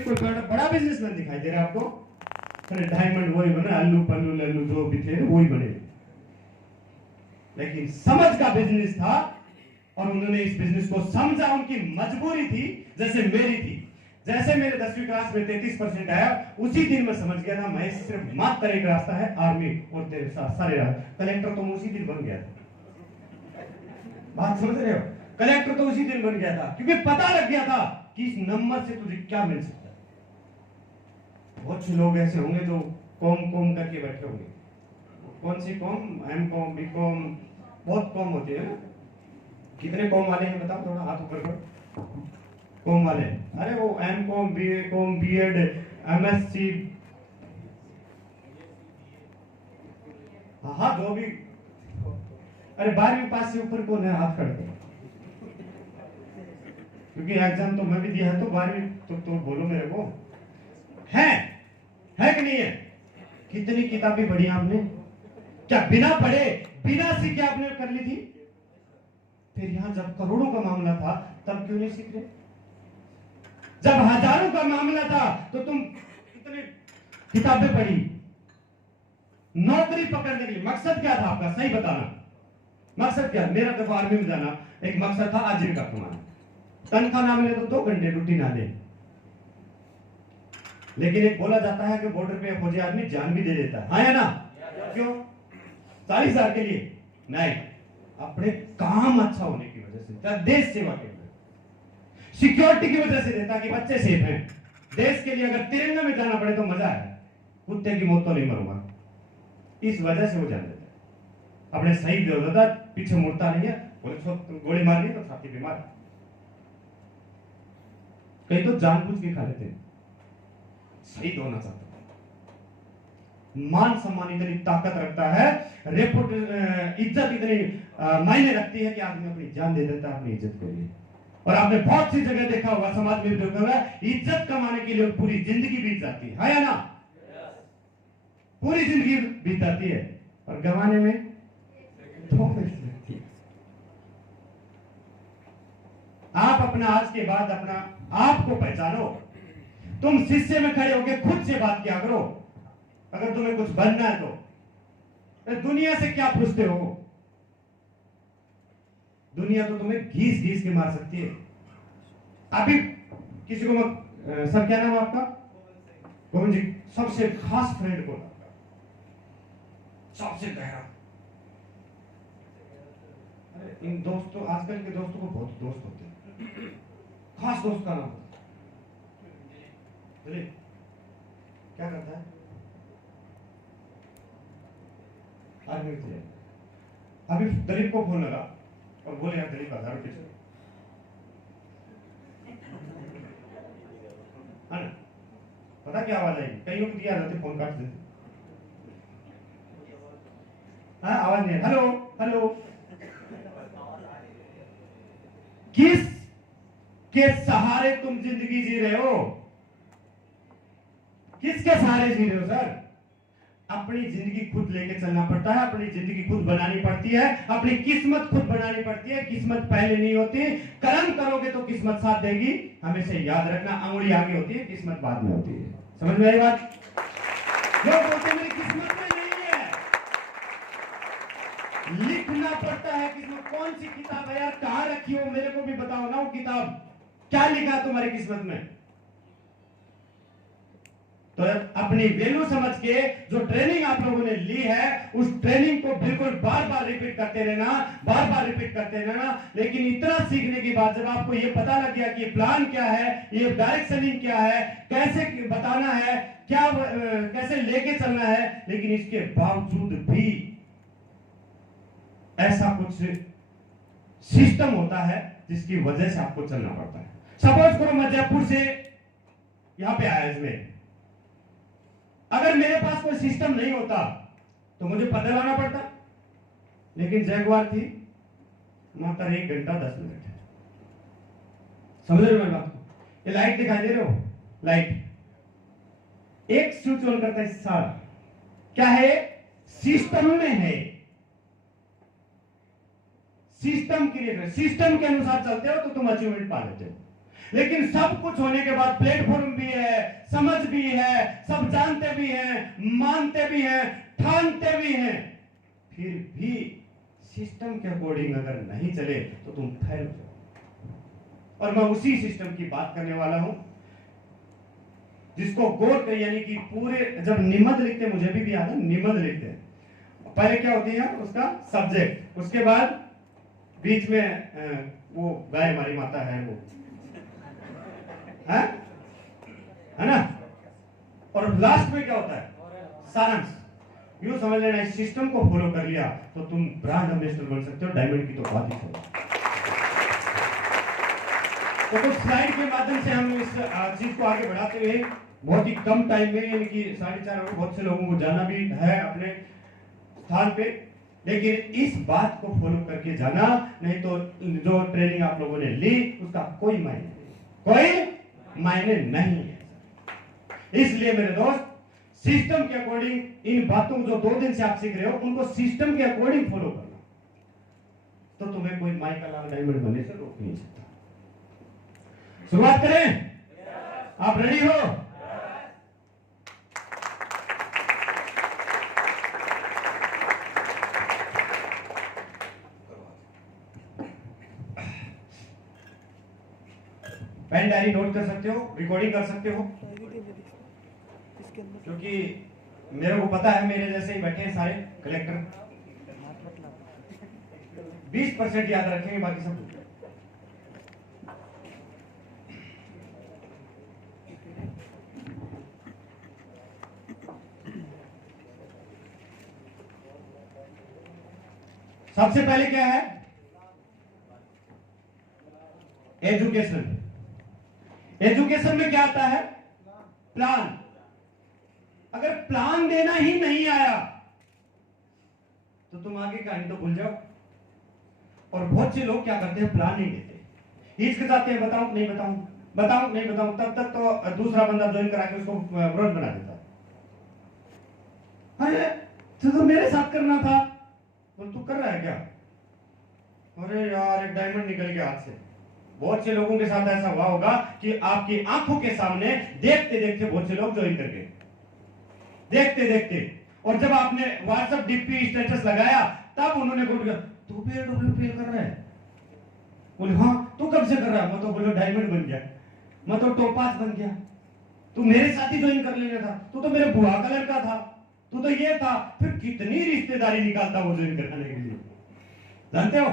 में कोई बड़ा बिजनेसमैन दिखाई दे रहा है आपको? अरे डायमंड वही बना, अल्लू पल्लू लल्लू जो भी थे वही बने, लेकिन समझ का बिजनेस था और उन्होंने इस बिजनेस को समझा। उनकी मजबूरी थी, जैसे मेरी थी। जैसे मेरे 10वीं क्लास में 33% आया, उसी दिन मैं समझ गया था मैं सिर्फ मात्र एक रास्ता है, आर्मी और तेरे साथ सारे कलेक्टर तो मैं उसी दिन बन गया था। बात समझ रहे हो? कलेक्टर तो उसी दिन बन गया था, क्योंकि पता लग गया था कि इस नंबर से तुझे क्या मिल सकता है। बहुत से लोग ऐसे होंगे जो कॉम कॉम करके बैठे होंगे। कौन सी com? M com, B com, बहुत कॉम होती है ना। कितने कॉम वाले हैं बताओ, थोड़ा हाथ ऊपर करो। कॉम वाले, अरे वो M com, B com, B Ed, MSc, हाँ जो भी। अरे 12वीं पास से ऊपर कौन है? हाथ खड़े करो, क्योंकि एग्जाम तो मैं भी दिया है, तो 12वीं तो बोलो मेरे को। है कि नहीं है? कितनी किताबें पढ़ी आपने? क्या बिना पढ़े, बिना सीखे आपने कर ली थी? फिर यहां जब करोड़ों का मामला था तब क्यों नहीं सीख रहे? जब हजारों का मामला था तो तुम कितनी किताबें पढ़ी? नौकरी पकड़ने के लिए मकसद क्या था आपका? सही बताना, मकसद क्या? मेरा देखो आर्मी में जाना एक मकसद था, आजीविका कमाना। तनख्वाह ना मिले तो 2 घंटे ड्यूटी ना दे, लेकिन एक बोला जाता है कि बॉर्डर पे फौजी आदमी जान भी दे देता है, हाँ या ना? क्यों? 40,000 के लिए नहीं, अपने काम अच्छा होने की वजह से, देश सेवा के लिए, सिक्योरिटी की वजह से देता कि बच्चे सेफ हैं। देश के लिए अगर तिरंगा में जाना पड़े तो मजा है, कुत्ते की मौत तो नहीं मरूंगा, इस वजह से वो जान देता है। अपने शहीद होता, पीछे मुड़ता नहीं है, गोली मारनी तो छाती पे मार। कई तो जानबूझ के खा लेते हैं, शहीद होना चाहता है। मान सम्मान इतनी ताकत रखता है, इज्जत इतनी मायने रखती है कि आदमी अपनी जान दे देता है अपनी इज्जत के लिए। और आपने बहुत सी जगह देखा होगा, समाज में भी देखा होगा, इज्जत कमाने के लिए पूरी जिंदगी बीत जाती है, या ना? पूरी जिंदगी बीत जाती है और गंवाने में 2 मिनट लगती है। आप अपना आज के बाद अपना आप को पहचानो। तुम शीशे में खड़े होकर खुद से बात किया करो। अगर तुम्हें कुछ बनना है तो दुनिया से क्या पूछते हो? दुनिया तो तुम्हें घीस घीस के मार सकती है। अभी किसी को सर क्या नाम आपका? गोविंद जी। सबसे खास फ्रेंड को, सबसे गहरा। अरे इन दोस्तों, आजकल के दोस्तों को बहुत दोस्त होते हैं, खास दोस्त का नाम दिलीप। क्या करता है? आर्मी में। अभी दिलीप को फोन लगा और बोले यार दिलीप 1000 रुपये चाहिए, है ना? पता क्या आवाज आएगी? कईयों को दिया जाते, फोन काट देते। हाँ आवाज नहीं। Hello hello. किस के सहारे तुम जिंदगी जी रहे हो? किसके सहारे जी रहे हो सर? अपनी जिंदगी खुद लेके चलना पड़ता है, अपनी जिंदगी खुद बनानी पड़ती है, अपनी किस्मत खुद बनानी पड़ती है। किस्मत पहले नहीं होती, कर्म करोगे तो किस्मत साथ देगी। हमेशा याद रखना, अंगुली आगे होती है, किस्मत बाद में होती है। समझ में आई बात? लोग बोलते मेरी किस्मत में नहीं है, लिखना पड़ता है किस्मत। कौन सी किताब है यार, कहां रखी हो? मेरे को भी बताओ ना वो किताब, क्या लिखा तुम्हारी किस्मत में? तो अपनी वैल्यू समझ के जो ट्रेनिंग आप लोगों ने ली है, उस ट्रेनिंग को बिल्कुल बार बार रिपीट करते रहना, बार बार रिपीट करते रहना। लेकिन इतना सीखने के बाद जब आपको ये पता लग गया कि प्लान क्या है, ये डायरेक्शनिंग क्या है, कैसे बताना है, क्या कैसे लेके चलना है, लेकिन इसके बावजूद भी ऐसा कुछ सिस्टम होता है जिसकी वजह से आपको चलना पड़ता है। सपोज करो मैं जयपुर से यहां पे आया इसमें, अगर मेरे पास कोई सिस्टम नहीं होता तो मुझे पैदल आना पड़ता, लेकिन जैगवार थी मात्र 1 घंटा 10 मिनट। समझ रहे हो मेरी बात को? ये लाइट दिखाई दे रहे हो? लाइट एक स्विच ऑन करता है सारा, क्या है? सिस्टम में है, सिस्टम क्रिएट, सिस्टम के अनुसार चलते हो तो तुम अचीवमेंट पा लेते हो। लेकिन सब कुछ होने के बाद, प्लेटफॉर्म भी है, समझ भी है, सब जानते भी हैं, मानते भी हैं, ठानते भी हैं, फिर भी सिस्टम के अकॉर्डिंग अगर नहीं चले तो तुम फेल हो जाओ। और मैं उसी सिस्टम की बात करने वाला हूं जिसको गौर कर, यानी कि पूरे जब निबंध लिखते हैं, मुझे भी याद है निबंध लिखते हैं, पहले क्या होती है उसका सब्जेक्ट, उसके बाद बीच में वो गाय हमारी माता है वो है ना, और लास्ट में क्या होता है सारांश। यूं समझ लेना, इस सिस्टम को फॉलो कर लिया तो तुम ब्रांड एम्बेसडर बन सकते हो, डायमंड की तो बात ही छोड़ो। तो कुछ स्लाइड के माध्यम से हम इस चीज को आगे बढ़ाते हुए बहुत ही कम टाइम में, यानी कि 4:30 बहुत से लोगों को जाना भी है अपने स्थान पे, लेकिन इस बात को फॉलो करके जाना, नहीं तो जो ट्रेनिंग आप लोगों ने ली उसका कोई मायने नहीं है। इसलिए मेरे दोस्त, सिस्टम के अकॉर्डिंग इन बातों को जो 2 दिन से आप सीख रहे हो उनको सिस्टम के अकॉर्डिंग फॉलो करना, तो तुम्हें कोई माइकल लाल डायमंड बनने से रोक नहीं सकता। शुरुआत करें? आप रेडी हो? पेन डायरी नोट कर सकते हो, रिकॉर्डिंग कर सकते हो, क्योंकि मेरे को पता है मेरे जैसे ही बैठे हैं सारे कलेक्टर, 20% याद रखेंगे, बाकी सब सबसे पहले क्या है? एजुकेशन। एजुकेशन में क्या आता है? प्लान। अगर प्लान देना ही नहीं आया तो तुम आगे कहानी तो भूल जाओ। और बहुत से लोग क्या करते हैं, प्लान नहीं देते, हिचकिचाते हैं, बताऊं नहीं बताऊं, बताऊं नहीं बताऊं, तब तक तो दूसरा बंदा ज्वाइन करा के उसको विरोध बना देता। अरे तो मेरे साथ करना था, बोल तू कर रहा है क्या? अरे यार एक डायमंड निकल गया हाथ से। बहुत से लोगों के साथ ऐसा हुआ होगा कि आपकी आंखों के सामने देखते देखते बहुत से लोग ज्वाइन कर गए, देखते देखते, और जब आपने व्हाट्सएप डीपी स्टेटस लगाया तब उन्होंने बोल दिया तू भी AWPL कर रहा है? बोले हाँ। तू कब से कर रहा है? मैं तो बोलो डायमंड बन गया, मैं तो टोपाज बन गया, तू मेरे साथ ही ज्वाइन कर लेना था, तू तो मेरे बुआ का लड़का था, तू तो ये था। फिर कितनी रिश्तेदारी निकालता वो ज्वाइन करने के लिए, जानते हो?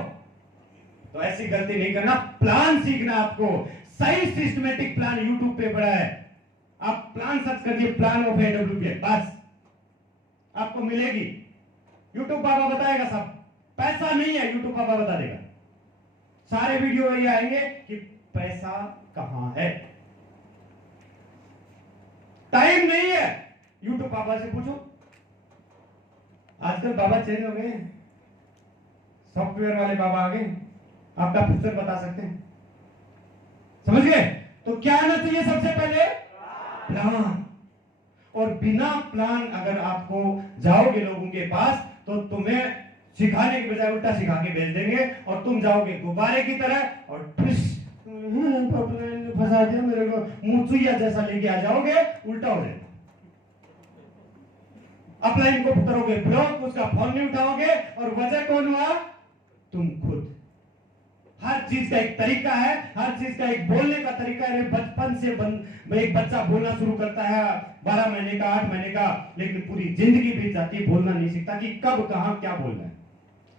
तो ऐसी गलती नहीं करना, प्लान सीखना आपको। सही सिस्टमेटिक प्लान यूट्यूब पे पड़ा है, आप प्लान सर्च करिए, प्लान ऑफ AWPL, बस आपको मिलेगी। यूट्यूब बाबा बताएगा सब, पैसा नहीं है, यूट्यूब बाबा बता देगा। सारे वीडियो ये आएंगे कि पैसा कहां है, टाइम नहीं है, यूट्यूब बाबा से पूछो। आजकल बाबा चेंज हो गए, सॉफ्टवेयर वाले बाबा आ गए, आपका फ्यूचर बता सकते हैं, समझ गए? तो क्या आना चाहिए सबसे पहले? प्लान। और बिना प्लान अगर आपको जाओगे लोगों के पास तो तुम्हें सिखाने के बजाय उल्टा सिखा के भेज देंगे, और तुम जाओगे गुब्बारे की तरह और फंसा दिया मेरे को, मुचुया जैसा लेके आ जाओगे, उल्टा हो जाएगा। अपलाइन को करोगे ब्लॉक, उसका फोन नहीं उठाओगे, और वजह कौन हुआ? तुम खुद। हर चीज का एक तरीका है, हर चीज का एक बोलने का तरीका है। बचपन से एक बच्चा बोलना शुरू करता है 12 महीने का, 8 महीने का, लेकिन पूरी जिंदगी बीत जाती है, बोलना नहीं सीखता कि कब कहां क्या बोलना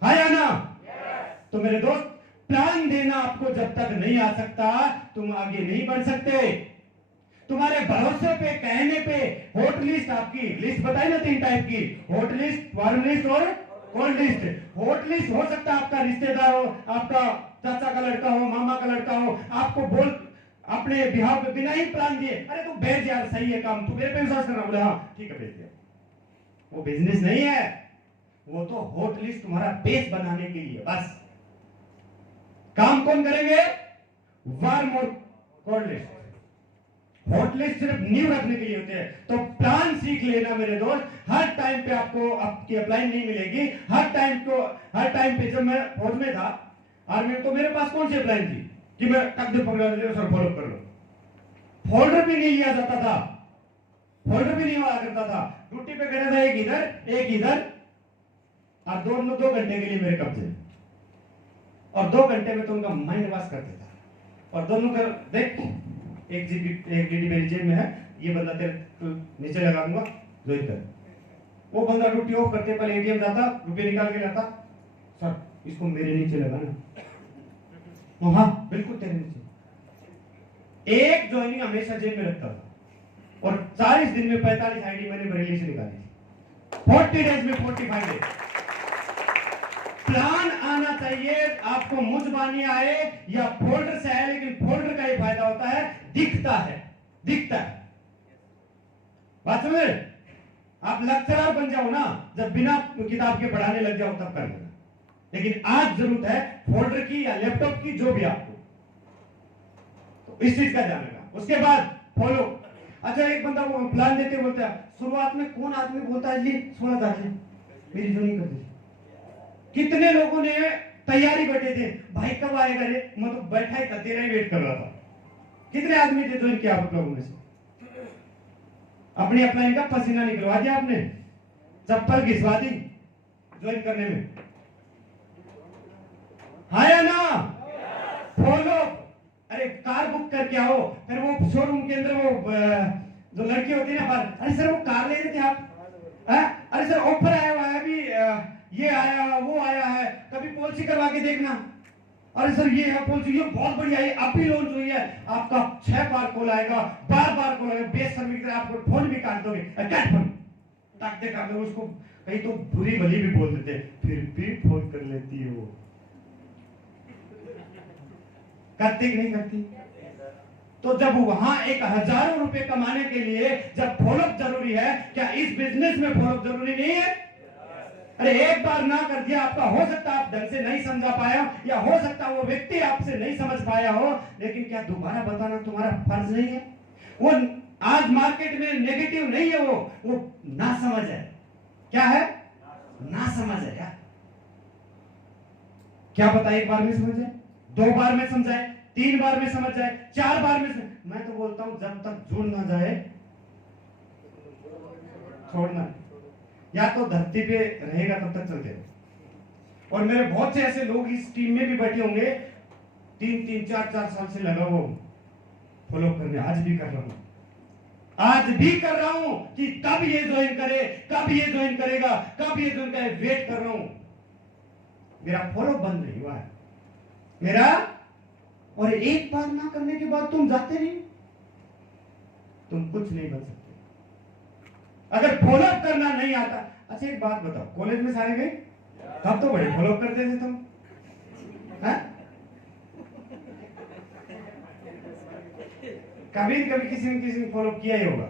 है या ना? तो मेरे दोस्त, प्लान देना आपको जब तक नहीं आ सकता तुम आगे नहीं बढ़ सकते। तुम्हारे भरोसे पे, कहने पे हॉट लिस्ट, आपकी लिस्ट बताई ना 3 टाइप की, हॉट लिस्ट, वार्म लिस्ट और कोल्ड लिस्ट। हॉट लिस्ट हो सकता है आपका रिश्तेदार हो, आपका चाचा का लड़का हो, मामा का लड़का हो, आपको बोल अपने बिहार पे बिना ही प्लान दिए, अरे तू भेज यार, सही है काम, तू मेरे पे विश्वास कर रहा, बोले हाँ ठीक है भेज दिया। वो बिजनेस नहीं है, वो तो हॉट लिस्ट तुम्हारा बेस बनाने के लिए बस। काम कौन करेंगे? वार्म और कोल्ड लिस्ट। हॉट लिस्ट सिर्फ नींव रखने के लिए होते हैं। तो प्लान सीख लेना मेरे दोस्त। हर टाइम पे आपको आपकी अपलाइन नहीं मिलेगी, हर टाइम पे। जब मैं फौज में था आर्मी में, तो मेरे पास कौन सी अपलाइन थी कि मैं टक दे पकड़ा दे सर फॉलो कर लो, फोल्डर भी नहीं लिया जाता था। फोल्डर भी नहीं हुआ करता था, ड्यूटी पे खड़ा था, एक इधर और दोनों 2 घंटे के लिए मेरे कब्जे, और 2 घंटे में तो उनका माइंड वॉश कर देता, और दोनों का देख, एक जीबी मेरी जेब में है, ये बंदा तेरे नीचे लगा दूंगा, जो इधर वो बंदा ड्यूटी ऑफ करते पहले एटीएम जाता, रुपये निकाल के लाता, सर इसको मेरे नीचे लगाना, हाँ बिल्कुल तेरे नीचे। एक ज्वाइनिंग हमेशा जेब में रखता था, और 40 दिन में 45 आईडी मैंने बरेली से निकाली, 40 डेज में 45 डेज। प्लान आना चाहिए, आपको मुजबानी आए या फोल्डर से आए, लेकिन फोल्डर का ये फायदा होता है, दिखता है, दिखता है। बात समझ, आप लेक्चरर बन जाओ ना, जब बिना किताब के पढ़ाने लग जाओ तब कर लेना, लेकिन आज जरूरत है फोल्डर की या लैपटॉप की, जो भी आपको, तो इस चीज का ध्यान रखना। उसके बाद फॉलो। अच्छा, एक बंदा वो प्लान देते बोलता है, शुरुआत में कौन आदमी बोलता है जी 16,000 मेरी जो नहीं करती, कितने लोगों ने तैयारी बैठे थे, भाई कब आएगा रे, मैं तो बैठा ही था, तेरा ही वेट कर रहा था। कितने आदमी थे ज्वाइन किया आप लोगों में से? अपनी अपलाइन का पसीना निकलवा दिया आपने, चप्पल घिसवा दी ज्वाइन करने में, हाँ या ना? फॉलो। अरे कार बुक करके आओ, फिर वो शोरूम के अंदर वो जो लड़की होती है ना, अरे सर वो कार ले रहे थे आप, अरे सर ऑफर आया हुआ है अभी, ये आया वो आया है, कभी पॉलिसी करवा के देखना, अरे सर ये है पॉलिसी, ये बहुत बढ़िया है, अभी लॉन्च हुई है, आपका 6 बार कॉल आएगा, बार कॉल आएगा, बेस सर्विस की आपको फोन भी काट दोगे, कैट फोन ताकते कर दो उसको, कहीं तो बुरी भली भी बोल देते, फिर भी फोन कर लेती है वो, करती कि नहीं करती? तो जब वहां 1,000 रुपए कमाने के लिए जब फॉलोअप जरूरी है, क्या इस बिजनेस में फॉलोअप जरूरी नहीं है? अरे एक बार ना कर दिया, आपका हो सकता आप ढंग से नहीं समझा पाया, या हो सकता वो व्यक्ति आपसे नहीं समझ पाया हो, लेकिन क्या दोबारा बताना तुम्हारा फर्ज नहीं है? वो आज मार्केट में नेगेटिव नहीं है, वो ना समझ है। क्या है? ना समझ है यार। क्या पता एक बार में समझ जाए, 2 बार में समझाए, 3 बार में समझ जाए, 4 बार में मैं तो बोलता हूं जब तक जुड़ ना जाए छोड़ना, या तो धरती पे रहेगा तब तक चलते रहो। और मेरे बहुत से ऐसे लोग इस टीम में भी बैठे होंगे, 3-3, 4-4 साल से लगा हुआ फॉलो करने, आज भी कर रहा हूं, आज भी कर रहा हूं कि कब ये ज्वाइन करे, कब ये ज्वाइन करेगा, कब ये ज्वाइन करे, वेट कर रहा हूं। मेरा फॉलो बंद नहीं हुआ है मेरा, और एक बार ना करने के बाद तुम जाते नहीं, तुम कुछ नहीं बन सकते अगर फॉलोअप करना नहीं आता। अच्छा एक बात बताओ, कॉलेज में सारे गए, तब तो बड़े फॉलोअप करते थे तुम, कभी कभी किसी ने फॉलोअप किया ही होगा।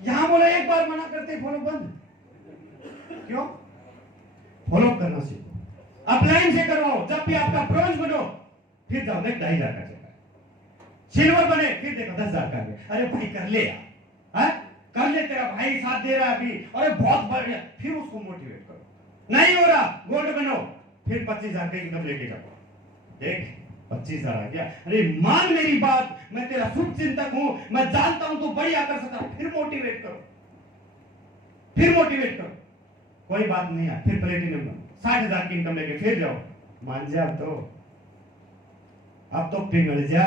यहां बोला एक बार मना करते फॉलो बंद, क्यों? फॉलोअप करना सीखो, अपलाइन से करवाओ, जब भी आपका ब्रॉन्ज बनो फिर जाओ, देख 2,500 का चला, सिल्वर बने फिर देखो 10,000 का है, अरे भाई कर ले यार, कर ले, तेरा भाई साथ दे रहा है अभी, अरे बहुत बढ़िया, फिर उसको मोटिवेट करो, नहीं हो रहा गोल्ड बनो, फिर 25,000 का इनकम लेके जाओ, देख 25,000 आ गया, अरे मान मेरी बात, मैं तेरा शुभ चिंतक हूं, मैं जानता हूं तू बढ़िया कर सकता, फिर मोटिवेट करो, फिर मोटिवेट करो, कोई बात नहीं है, फिर प्लेटिनम बनो, 60,000 की इनकम लेके फिर जाओ, मान जा अब तो पिघल जा,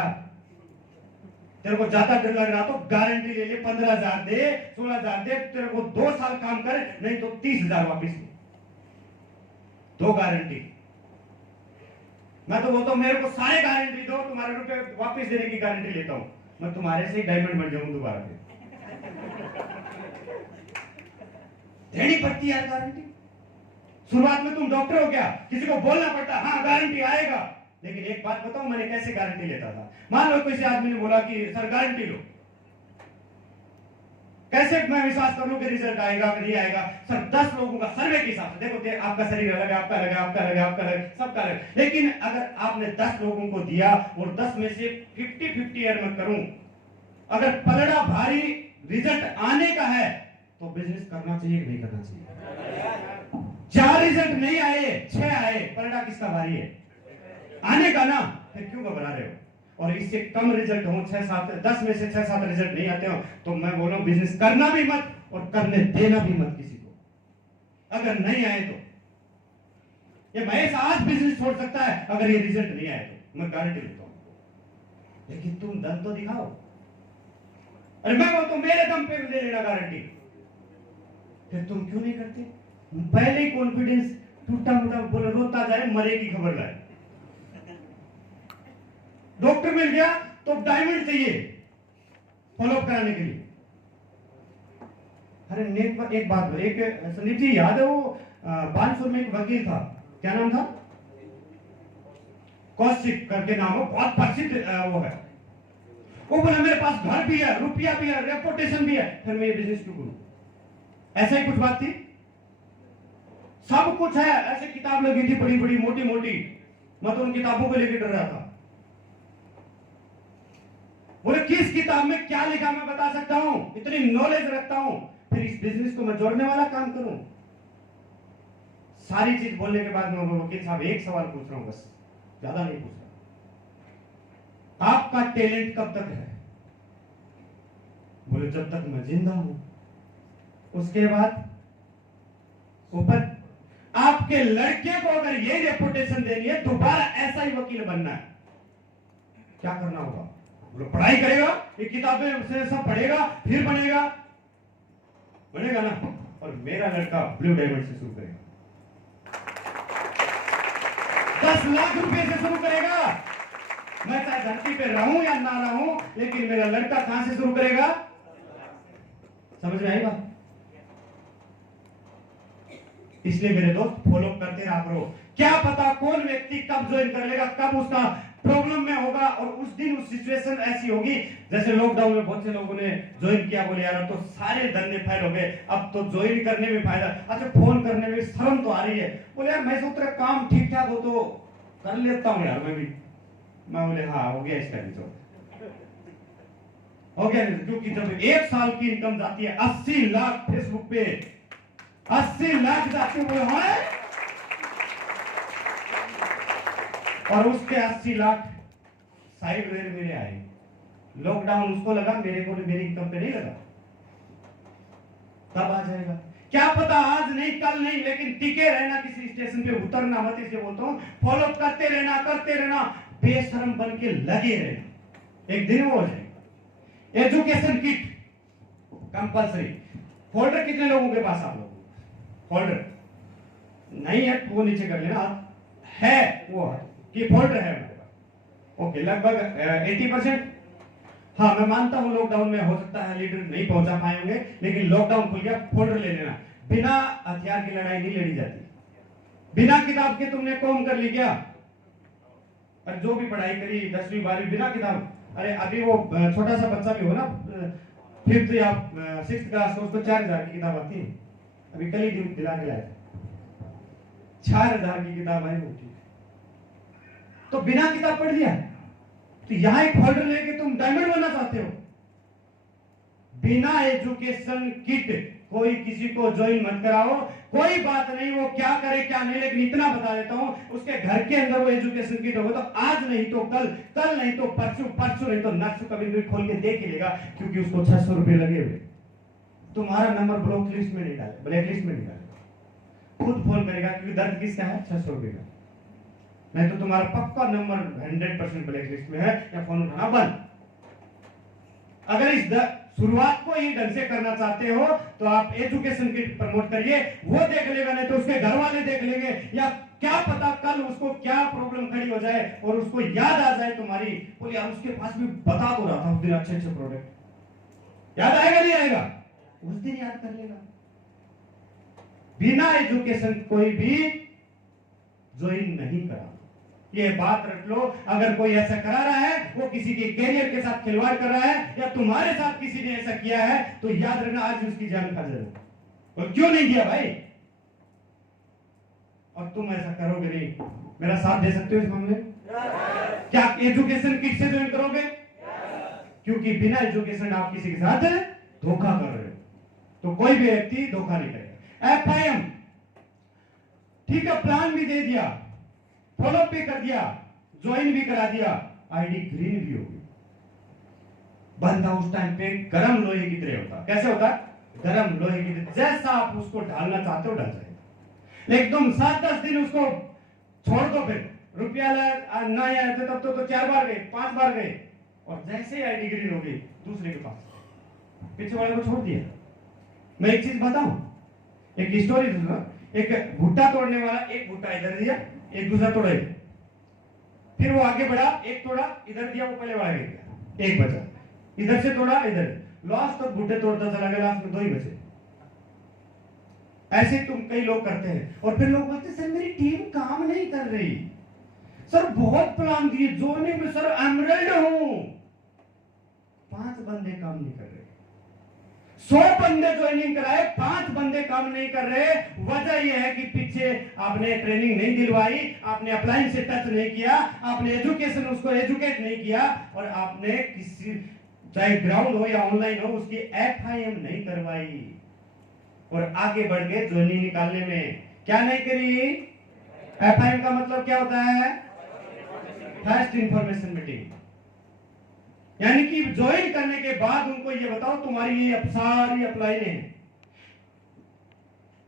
तेरे को ज्यादा डर लग रहा तो गारंटी ले ले, 15,000 दे, 16,000 दे, तेरे को 2 साल काम कर, नहीं तो 30,000 वापिस ले, 2 गारंटी। मैं तो बोलता हूं मेरे को सारे गारंटी दो, तुम्हारे रुपए वापिस देने की गारंटी लेता हूं, मैं तुम्हारे से डायमंड बन जाऊं दोबारा फिर, देनी पड़ती है गारंटी। शुरुआत में तुम डॉक्टर हो गया, किसी को बोलना पड़ता, हाँ गारंटी आएगा, लेकिन एक बात बताऊं मैंने कैसे गारंटी लेता था। मान लो किसी आदमी ने बोला कि सर गारंटी लो, कैसे मैं विश्वास कर लूं कि रिजल्ट आएगा कि नहीं आएगा? सर 10 लोगों का सर्वे के हिसाब से, देखो आपका शरीर अलग है, आपका अलग है, आपका अलग है, आपका अलग, सबका अलग, लेकिन अगर आपने 10 लोगों को दिया और 10 में से 50-50 ईयर में करूं, अगर पलड़ा भारी रिजल्ट आने का है तो बिजनेस करना चाहिए कि नहीं करना चाहिए? 4 रिजल्ट नहीं आए, 6 आए, पलड़ा किसका भारी है? आने का ना, फिर क्यों घबरा रहे हो? और इससे कम रिजल्ट हो, 6-7 10 में से 6-7 रिजल्ट नहीं आते हो, तो मैं बोल रहा हूं बिजनेस करना भी मत और करने देना भी मत किसी को, अगर नहीं आए तो। ये महेश आज बिजनेस छोड़ सकता है अगर ये रिजल्ट नहीं आए तो, मैं गारंटी देता हूं। लेकिन तुम दम तो दिखाओ। अरे मैं बोलता हूं मेरे दम पे ले लेना गारंटी, फिर तुम क्यों नहीं करते? पहले ही कॉन्फिडेंस टूटा मुटा, बोले रोता जाए मरे की खबर लाए। डॉक्टर मिल गया तो डायमंड चाहिए फॉलोअप कराने के लिए। अरे नेट पर एक बात, एक संदीप जी याद है वो 500 में एक वकील था, क्या नाम था? कौशिक करके नाम हो, बहुत प्रसिद्ध वो है। वो बोला मेरे पास घर भी है, रुपया भी है, रेपुटेशन भी है, फिर मैं ये बिजनेस क्यों करूं? ऐसा ही कुछ बात थी। सब कुछ है, ऐसे किताब लगी थी बड़ी बड़ी मोटी मोटी, मैं तो उन किताबों को लेकर डर रहा था। बोले किस किताब में क्या लिखा मैं बता सकता हूं, इतनी नॉलेज रखता हूं, फिर इस बिजनेस को मैं जोड़ने वाला काम करूं। सारी चीज बोलने के बाद मैं वकील साहब एक सवाल पूछ रहा हूं, बस ज्यादा नहीं पूछ रहा, आपका टैलेंट कब तक है? बोले जब तक मैं जिंदा हूं। उसके बाद ऊपर आपके लड़के को अगर ये रेपुटेशन देनी है, दोबारा ऐसा ही वकील बनना है, क्या करना होगा? बोले पढ़ाई करेगा, ये किताबें से सब पढ़ेगा, फिर बनेगा, बनेगा ना। और मेरा लड़का ब्लू डायमंड से शुरू करेगा, 10 लाख रुपए से शुरू करेगा। मैं चाहे धरती पे रहूं या ना रहूं, लेकिन मेरा लड़का कहां से शुरू करेगा? समझ में आई बात? इसलिए मेरे दोस्त फॉलो करते रहा करो। क्या पता कौन व्यक्ति कब ज्वाइन कर लेगा, कब उसका प्रॉब्लम में होगा, और उस दिन उस सिचुएशन ऐसी होगी। जैसे लॉकडाउन में बहुत से लोगों ने ज्वाइन किया, बोले यार अब तो सारे धंधे फेल हो गए, अब तो ज्वाइन करने में फायदा, अच्छा फोन करने में शर्म तो आ रही है। बोले यार मैं सोच रहा काम ठीक ठाक हो तो कर लेता हूं यार मैं भी। मैं बोले हाँ हो गया इसका भी तो हो गया, क्योंकि जब 1 साल की इनकम जाती है 80 लाख फेसबुक पे, 80 लाख जाते हुए हैं, और उसके 80 लाख साइडवेयर मेरे आए। लॉकडाउन उसको लगा, मेरे को मेरी इनकम पे नहीं लगा। कब आ जाएगा क्या पता, आज नहीं कल नहीं, लेकिन टिके रहना, किसी स्टेशन पे उतरना मत। इसलिए बोलता हूं फॉलो करते रहना, बेशरम बन के लगे रहना, एक दिन वो हो जाएगा। Education kit compulsory. फोल्डर कितने लोगों के पास? आप लोगों फोल्डर नहीं है वो नीचे कर लेना, है वो कि फोल्डर है हमारे पास। ओके, लगभग 80%। हाँ मैं मानता हूं लॉकडाउन में हो सकता है लीडर नहीं पहुंचा पाए होंगे, लेकिन लॉकडाउन खुल गया, फोल्डर ले लेना। बिना हथियार की लड़ाई नहीं लड़ी जाती, बिना किताब के तुमने कॉम कर ली क्या? और जो भी पढ़ाई करी 10वीं 12वीं बिना किताब, अरे अभी वो छोटा सा बच्चा भी हो ना 5th या 6th क्लास, उसको 4000 की किताब आती है। अभी कल ही दिला के लाए 4000 की किताब आई वो। तो बिना किताब पढ़ लिया, तो यहां एक फोल्डर लेके तुम डायमंड बनना चाहते हो? बिना एजुकेशन किट कोई किसी को ज्वाइन मत कराओ। कोई बात नहीं वो क्या करे क्या नहीं, लेकिन इतना बता देता हूं, उसके घर के अंदर वो एजुकेशन किट होगा तो आज नहीं तो कल, कल नहीं तो परसों, परसों नहीं तो नर्स कभी भी खोल के देख ही लेगा, क्योंकि उसको 600 रुपए लगे हुए। तुम्हारा नंबर ब्लॉक लिस्ट में नहीं डाले, ब्लैक लिस्ट में नहीं डाले, खुद फोन करेगा, क्योंकि दर्द किसका है? 600 रुपए का। नहीं तो तुम्हारा पक्का नंबर 100% ब्लैक लिस्ट में है, या फोन उठाना बंद। अगर इस शुरुआत को ही ढंग से करना चाहते हो तो आप एजुकेशन किट प्रमोट करिए, वो देख लेगा, नहीं तो उसके घर वाले देख लेंगे, या क्या पता कल उसको क्या प्रॉब्लम खड़ी हो जाए और उसको याद आ जाए तुम्हारी, बोले यार उसके पास भी बता तो रहा था उस दिन अच्छे अच्छे प्रोडक्ट। याद आएगा नहीं आएगा? उस दिन याद कर लेगा। बिना एजुकेशन कोई भी ज्वाइन नहीं करा, ये बात रख लो। अगर कोई ऐसा करा रहा है वो किसी के कैरियर के साथ खिलवाड़ कर रहा है, या तुम्हारे साथ किसी ने ऐसा किया है, तो याद रखना आज उसकी जान खा जाएगा। और क्यों नहीं किया भाई? और तुम ऐसा करोगे नहीं, मेरा साथ दे सकते हो इस मामले? क्या एजुकेशन किट से ज्वाइन करोगे? क्योंकि बिना एजुकेशन आप किसी के साथ धोखा कर रहे हो, तो कोई भी व्यक्ति धोखा नहीं करेगा। FIM ठीक है, प्लान भी दे दिया, फॉलो भी कर दिया, ज्वाइन भी करा दिया, आईडी ग्रीन भी हो गई। बंदा उस टाइम पे गरम लोहे की तरह होता। कैसे होता? गरम लोहे की तरह। जैसा आप उसको ढालना चाहते हो ढल जाएगा। लेकिन तुम 7-10 दिन उसको छोड़ दो, फिर रुपया ना आए थे तब तो 4 बार गए, 5 बार गए, और जैसे ही आईडी ग्रीन हो गई दूसरे के पास, पीछे वाले को छोड़ दिया। मैं एक चीज बताऊं, एक स्टोरी सुनो। एक भुट्टा तोड़ने वाला एक भुट्टा इधर दिया, एक दूसरा तोड़ा इधर। फिर वो आगे बढ़ा, एक तोड़ा इधर दिया, वो पहले वाला गया, एक बचा। इधर से तोड़ा इधर, लास्ट तक भुट्टे तोड़ता चला गया, लास्ट में 2 ही बचे। ऐसे तुम कई लोग करते हैं, और फिर लोग बोलते सर मेरी टीम काम नहीं कर रही, सर बहुत प्लान दिए जोनिंग में, सर एमरल्ड हूं, 5 बंदे काम नहीं कर रहे। 100 बंदे ज्वाइनिंग कराए, 5 बंदे काम नहीं कर रहे। वजह यह है कि पीछे आपने ट्रेनिंग नहीं दिलवाई, आपने अप्लायंस से टच नहीं किया, आपने एजुकेशन उसको एजुकेट नहीं किया, और आपने किसी चाहे ग्राउंड हो या ऑनलाइन हो उसकी एफआईएम नहीं करवाई, और आगे बढ़ गए ज्वाइनिंग निकालने में। क्या नहीं करी? एफआईएम का मतलब क्या होता है? First information meeting. यानी कि ज्वाइन करने के बाद उनको ये बताओ तुम्हारी ये सारी अप्लाई हैं,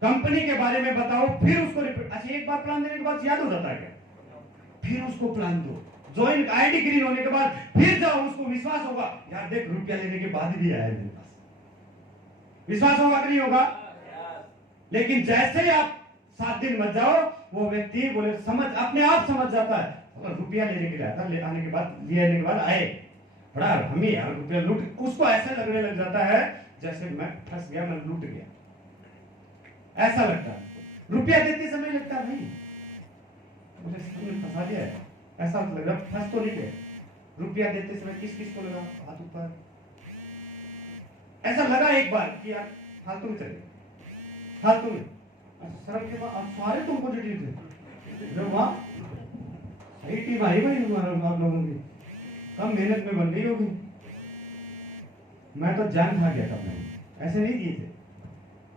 कंपनी के बारे में बताओ, फिर उसको रिपीट। अच्छा, एक बार प्लान देने के बाद याद हो जाता है क्या? फिर उसको प्लान दो। ज्वाइन आईडी ग्रीन होने के बाद फिर जाओ, उसको विश्वास होगा यार देख रुपया लेने के बाद भी आया मेरे पास, विश्वास होगा कि नहीं होगा? लेकिन जैसे ही आप 7 दिन मत जाओ, वो व्यक्ति बोले समझ अपने आप समझ जाता है रुपया लेने के लिए आया था, आने के बाद आए बड़ा हम ही यार रुपया लूट। उसको ऐसा लगने लग जाता है जैसे मैं फंस गया, मैं लूट गया, ऐसा लगता है। रुपया देते समय लगता है भाई मुझे फंसा दिया है, ऐसा लग रहा फंस तो नहीं गए। रुपया देते समय किस किस को लगा? हाथ ऊपर, ऐसा लगा एक बार कि यार फालतू में चले, फालतू में। शर्म के बाद सारे तुम पॉजिटिव थे, वाह सही टीम आई भाई तुम्हारा, आप लोगों की कम मेहनत में बन गई होगी। मैं तो जान खा गया था, मैंने ऐसे नहीं दिए थे।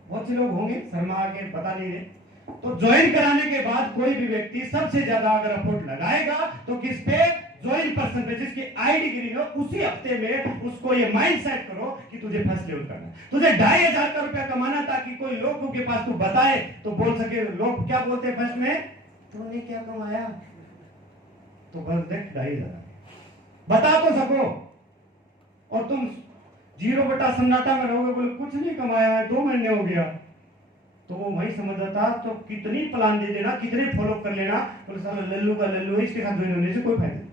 बहुत से लोग होंगे शर्मा के बता नहीं रहे। तो ज्वाइन कराने के बाद कोई भी व्यक्ति सबसे ज्यादा अगर एफर्ट लगाएगा तो किस पे? ज्वाइन पर्सन पे, जिसकी आईडी ग्रीन हो। उसी हफ्ते में उसको ये माइंड सेट करो कि तुझे फर्स्ट लेवल करना है, तुझे 2500 का रुपया कमाना, ताकि कोई लोगों के पास तू बताए तो बोल सके। लोग क्या बोलते हैं फर्स्ट में? तूने क्या कमाया? तो बस देख 2500 बता तो सको, और तुम 0 सन्नाटा में रहोगे, बोले कुछ नहीं कमाया है, 2 महीने हो गया, तो वो वही समझ जाता। तो कितनी प्लान दे देना, कितने फॉलो कर लेना, बोले साला लल्लू का लल्लू है, इसके साथ ज्वाइन होने से कोई फायदा नहीं।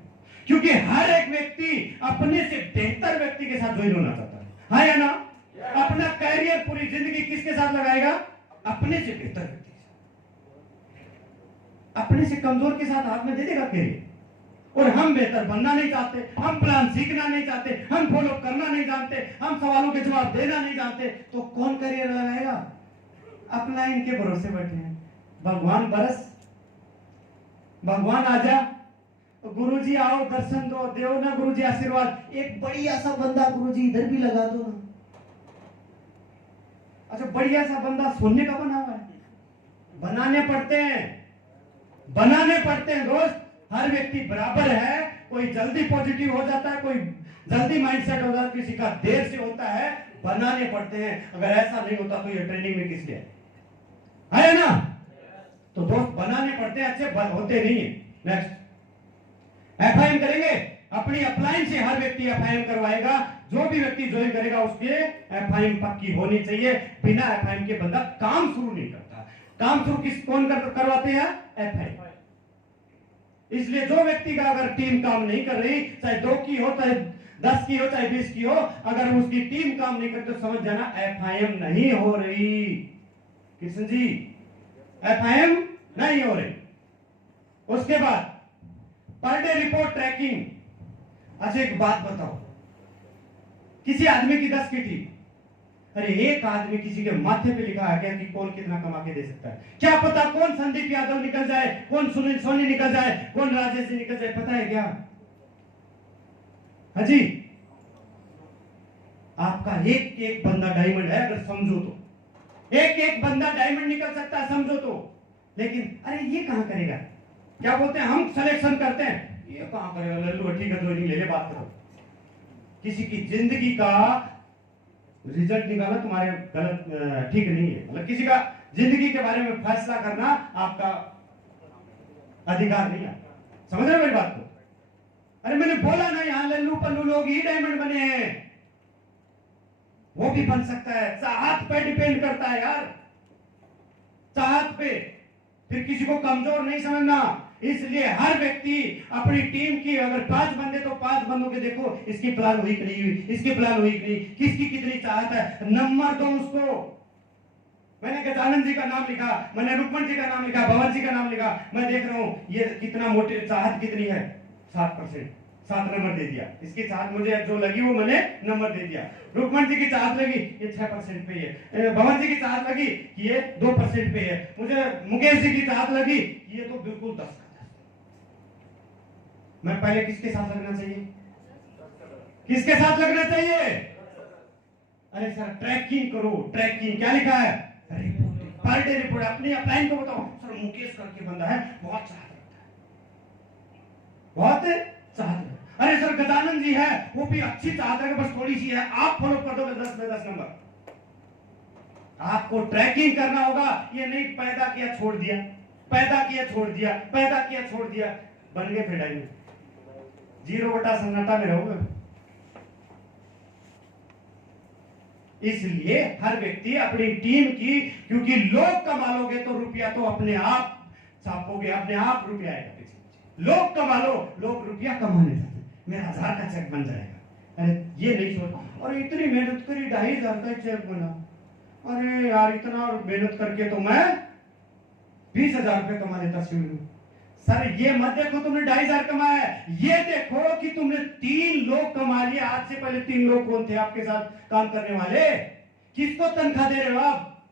क्योंकि हर एक व्यक्ति अपने से बेहतर व्यक्ति के साथ ज्वाइन होना चाहता है, हाँ या ना? अपना कैरियर पूरी जिंदगी किसके साथ लगाएगा? अपने से बेहतर व्यक्ति के साथ। अपने से कमजोर के साथ हाथ में दे देगा कैरियर। और हम बेहतर बनना नहीं चाहते, हम प्लान सीखना नहीं चाहते, हम फॉलो करना नहीं जानते, हम सवालों के जवाब देना नहीं जानते, तो कौन करियर लगाएगा? अपना इनके भरोसे बैठे हैं। भगवान बरस, भगवान आजा, गुरुजी आओ दर्शन दो, देव ना गुरुजी आशीर्वाद। एक बढ़िया सा बंदा गुरुजी इधर भी लगा दो ना। अच्छा, बढ़िया सा बंदा सोने का बना हुआ है, बनाने पड़ते हैं, बनाने पड़ते हैं दोस्त। हर व्यक्ति बराबर है, कोई जल्दी पॉजिटिव हो जाता है, कोई जल्दी माइंडसेट हो जाता है, किसी का देर से होता है, बनाने पड़ते हैं। अगर ऐसा नहीं होता तो ये ट्रेनिंग में किस लिए है ना? तो दोस्त बनाने पड़ते हैं, अच्छे होते नहीं है। नेक्स्ट एफआईएम करेंगे, अपनी अप्लायंस से हर व्यक्ति एफआईएम करवाएगा। जो भी व्यक्ति ज्वाइन करेगा उसके एफआईएम पक्की होनी चाहिए। बिना एफआईएम के बंदा काम शुरू नहीं करता। काम शुरू कौन करवाते हैं? एफआईएम। इसलिए जो व्यक्ति का अगर टीम काम नहीं कर रही, चाहे 2 की हो, चाहे 10 की हो, चाहे 20 की हो, अगर उसकी टीम काम नहीं करती तो समझ जाना एफआईएम नहीं हो रही। कृष्ण जी, एफआईएम नहीं हो रही। उसके बाद पर डे रिपोर्ट ट्रैकिंग। अच्छा, एक बात बताओ, किसी आदमी की 10 की थी, अरे एक आदमी किसी के माथे पे लिखा है क्या कि कौन कितना कमा के दे सकता है? क्या पता कौन संदीप यादव निकल जाए, कौन सुनील सोनी निकल जाए, कौन राजेश जी निकल जाए, पता है क्या? हाजी, आपका एक एक बंदा डायमंड है अगर समझो तो। एक एक बंदा डायमंड निकल सकता है समझो तो। लेकिन अरे ये कहां करेगा? क्या बोलते हैं हम सिलेक्शन करते हैं, ये कहां करेगा लल्लू, ठीक है ज्वाइनिंग ले ले, बात करो। किसी की जिंदगी का रिजल्ट निकालना तुम्हारे गलत ठीक नहीं है, मतलब किसी का जिंदगी के बारे में फैसला करना आपका अधिकार नहीं है। समझ रहे हो मेरी बात को? अरे मैंने बोला ना, यहां लल्लू पल्लू लोग ही डायमंड बने हैं, वो भी बन सकता है। चाहत पे डिपेंड करता है यार, चाहत पे। फिर किसी को कमजोर नहीं समझना। इसलिए हर व्यक्ति अपनी टीम की, अगर 5 बंदे तो 5 बंदों के देखो, इसकी प्लान हुई कि नहीं हुई, इसकी प्लान हुई कि नहीं, किसकी कितनी चाहत है, नंबर दो उसको। मैंने गजानंद जी का नाम लिखा, मैंने रुक्मण जी का नाम लिखा, भवन जी का नाम लिखा, मैं देख रहा हूं ये कितना मोटे, चाहत कितनी है, 7%, 7 नंबर दे दिया। इसकी चाहत मुझे जो लगी वो मैंने नंबर दे दिया। रुक्मण जी की चाहत लगी ये 6% पे है, भवन जी की चाहत लगी कि ये 2% पे है, मुझे मुकेश जी की चाहत लगी कि ये तो बिल्कुल 10 का 10। मैं पहले किसके साथ लगना चाहिए, किसके साथ लगना चाहिए? अरे सर ट्रैकिंग करो, ट्रैकिंग क्या लिखा है, रिपोर्ट, पर डे रिपोर्ट। अपनी अपलाइन को बताओ, सर मुकेश करके बंदा है, बहुत चाहत रखता है, बहुत चाहत रखता है। अरे सर गजानंद जी है, वो भी अच्छी चाहत रखे, बस थोड़ी सी है, आप फॉलो कर दोगे 10 में 10 नंबर। आपको ट्रैकिंग करना होगा, ये नहीं पैदा किया छोड़ दिया, पैदा किया छोड़ दिया, पैदा किया छोड़ दिया, बन गए फिर डायमंड, 0 बटा सन्नाटा में रहोगे। इसलिए हर व्यक्ति अपनी टीम की, क्योंकि लोग कमा लोगे तो रुपया तो अपने आप छापोगे, अपने आप रुपया आएगा पीछे। लोग कमा लो, लोग रुपया कमाने जाते, मेरा 1000 का चेक बन जाएगा। अरे ये नहीं सोच, और इतनी मेहनत करी 2500 का चेक बना, अरे यार इतना मेहनत करके तो मैं 20,000 रुपए कमा लेता शुरू में। सर ये मत देखो तुमने 2500 कमाया है, ये देखो कि तुमने 3 लोग कमा लिए। आज से पहले 3 लोग कौन थे आपके साथ काम करने वाले? किसको तनख्वाह दे रहे हो आप?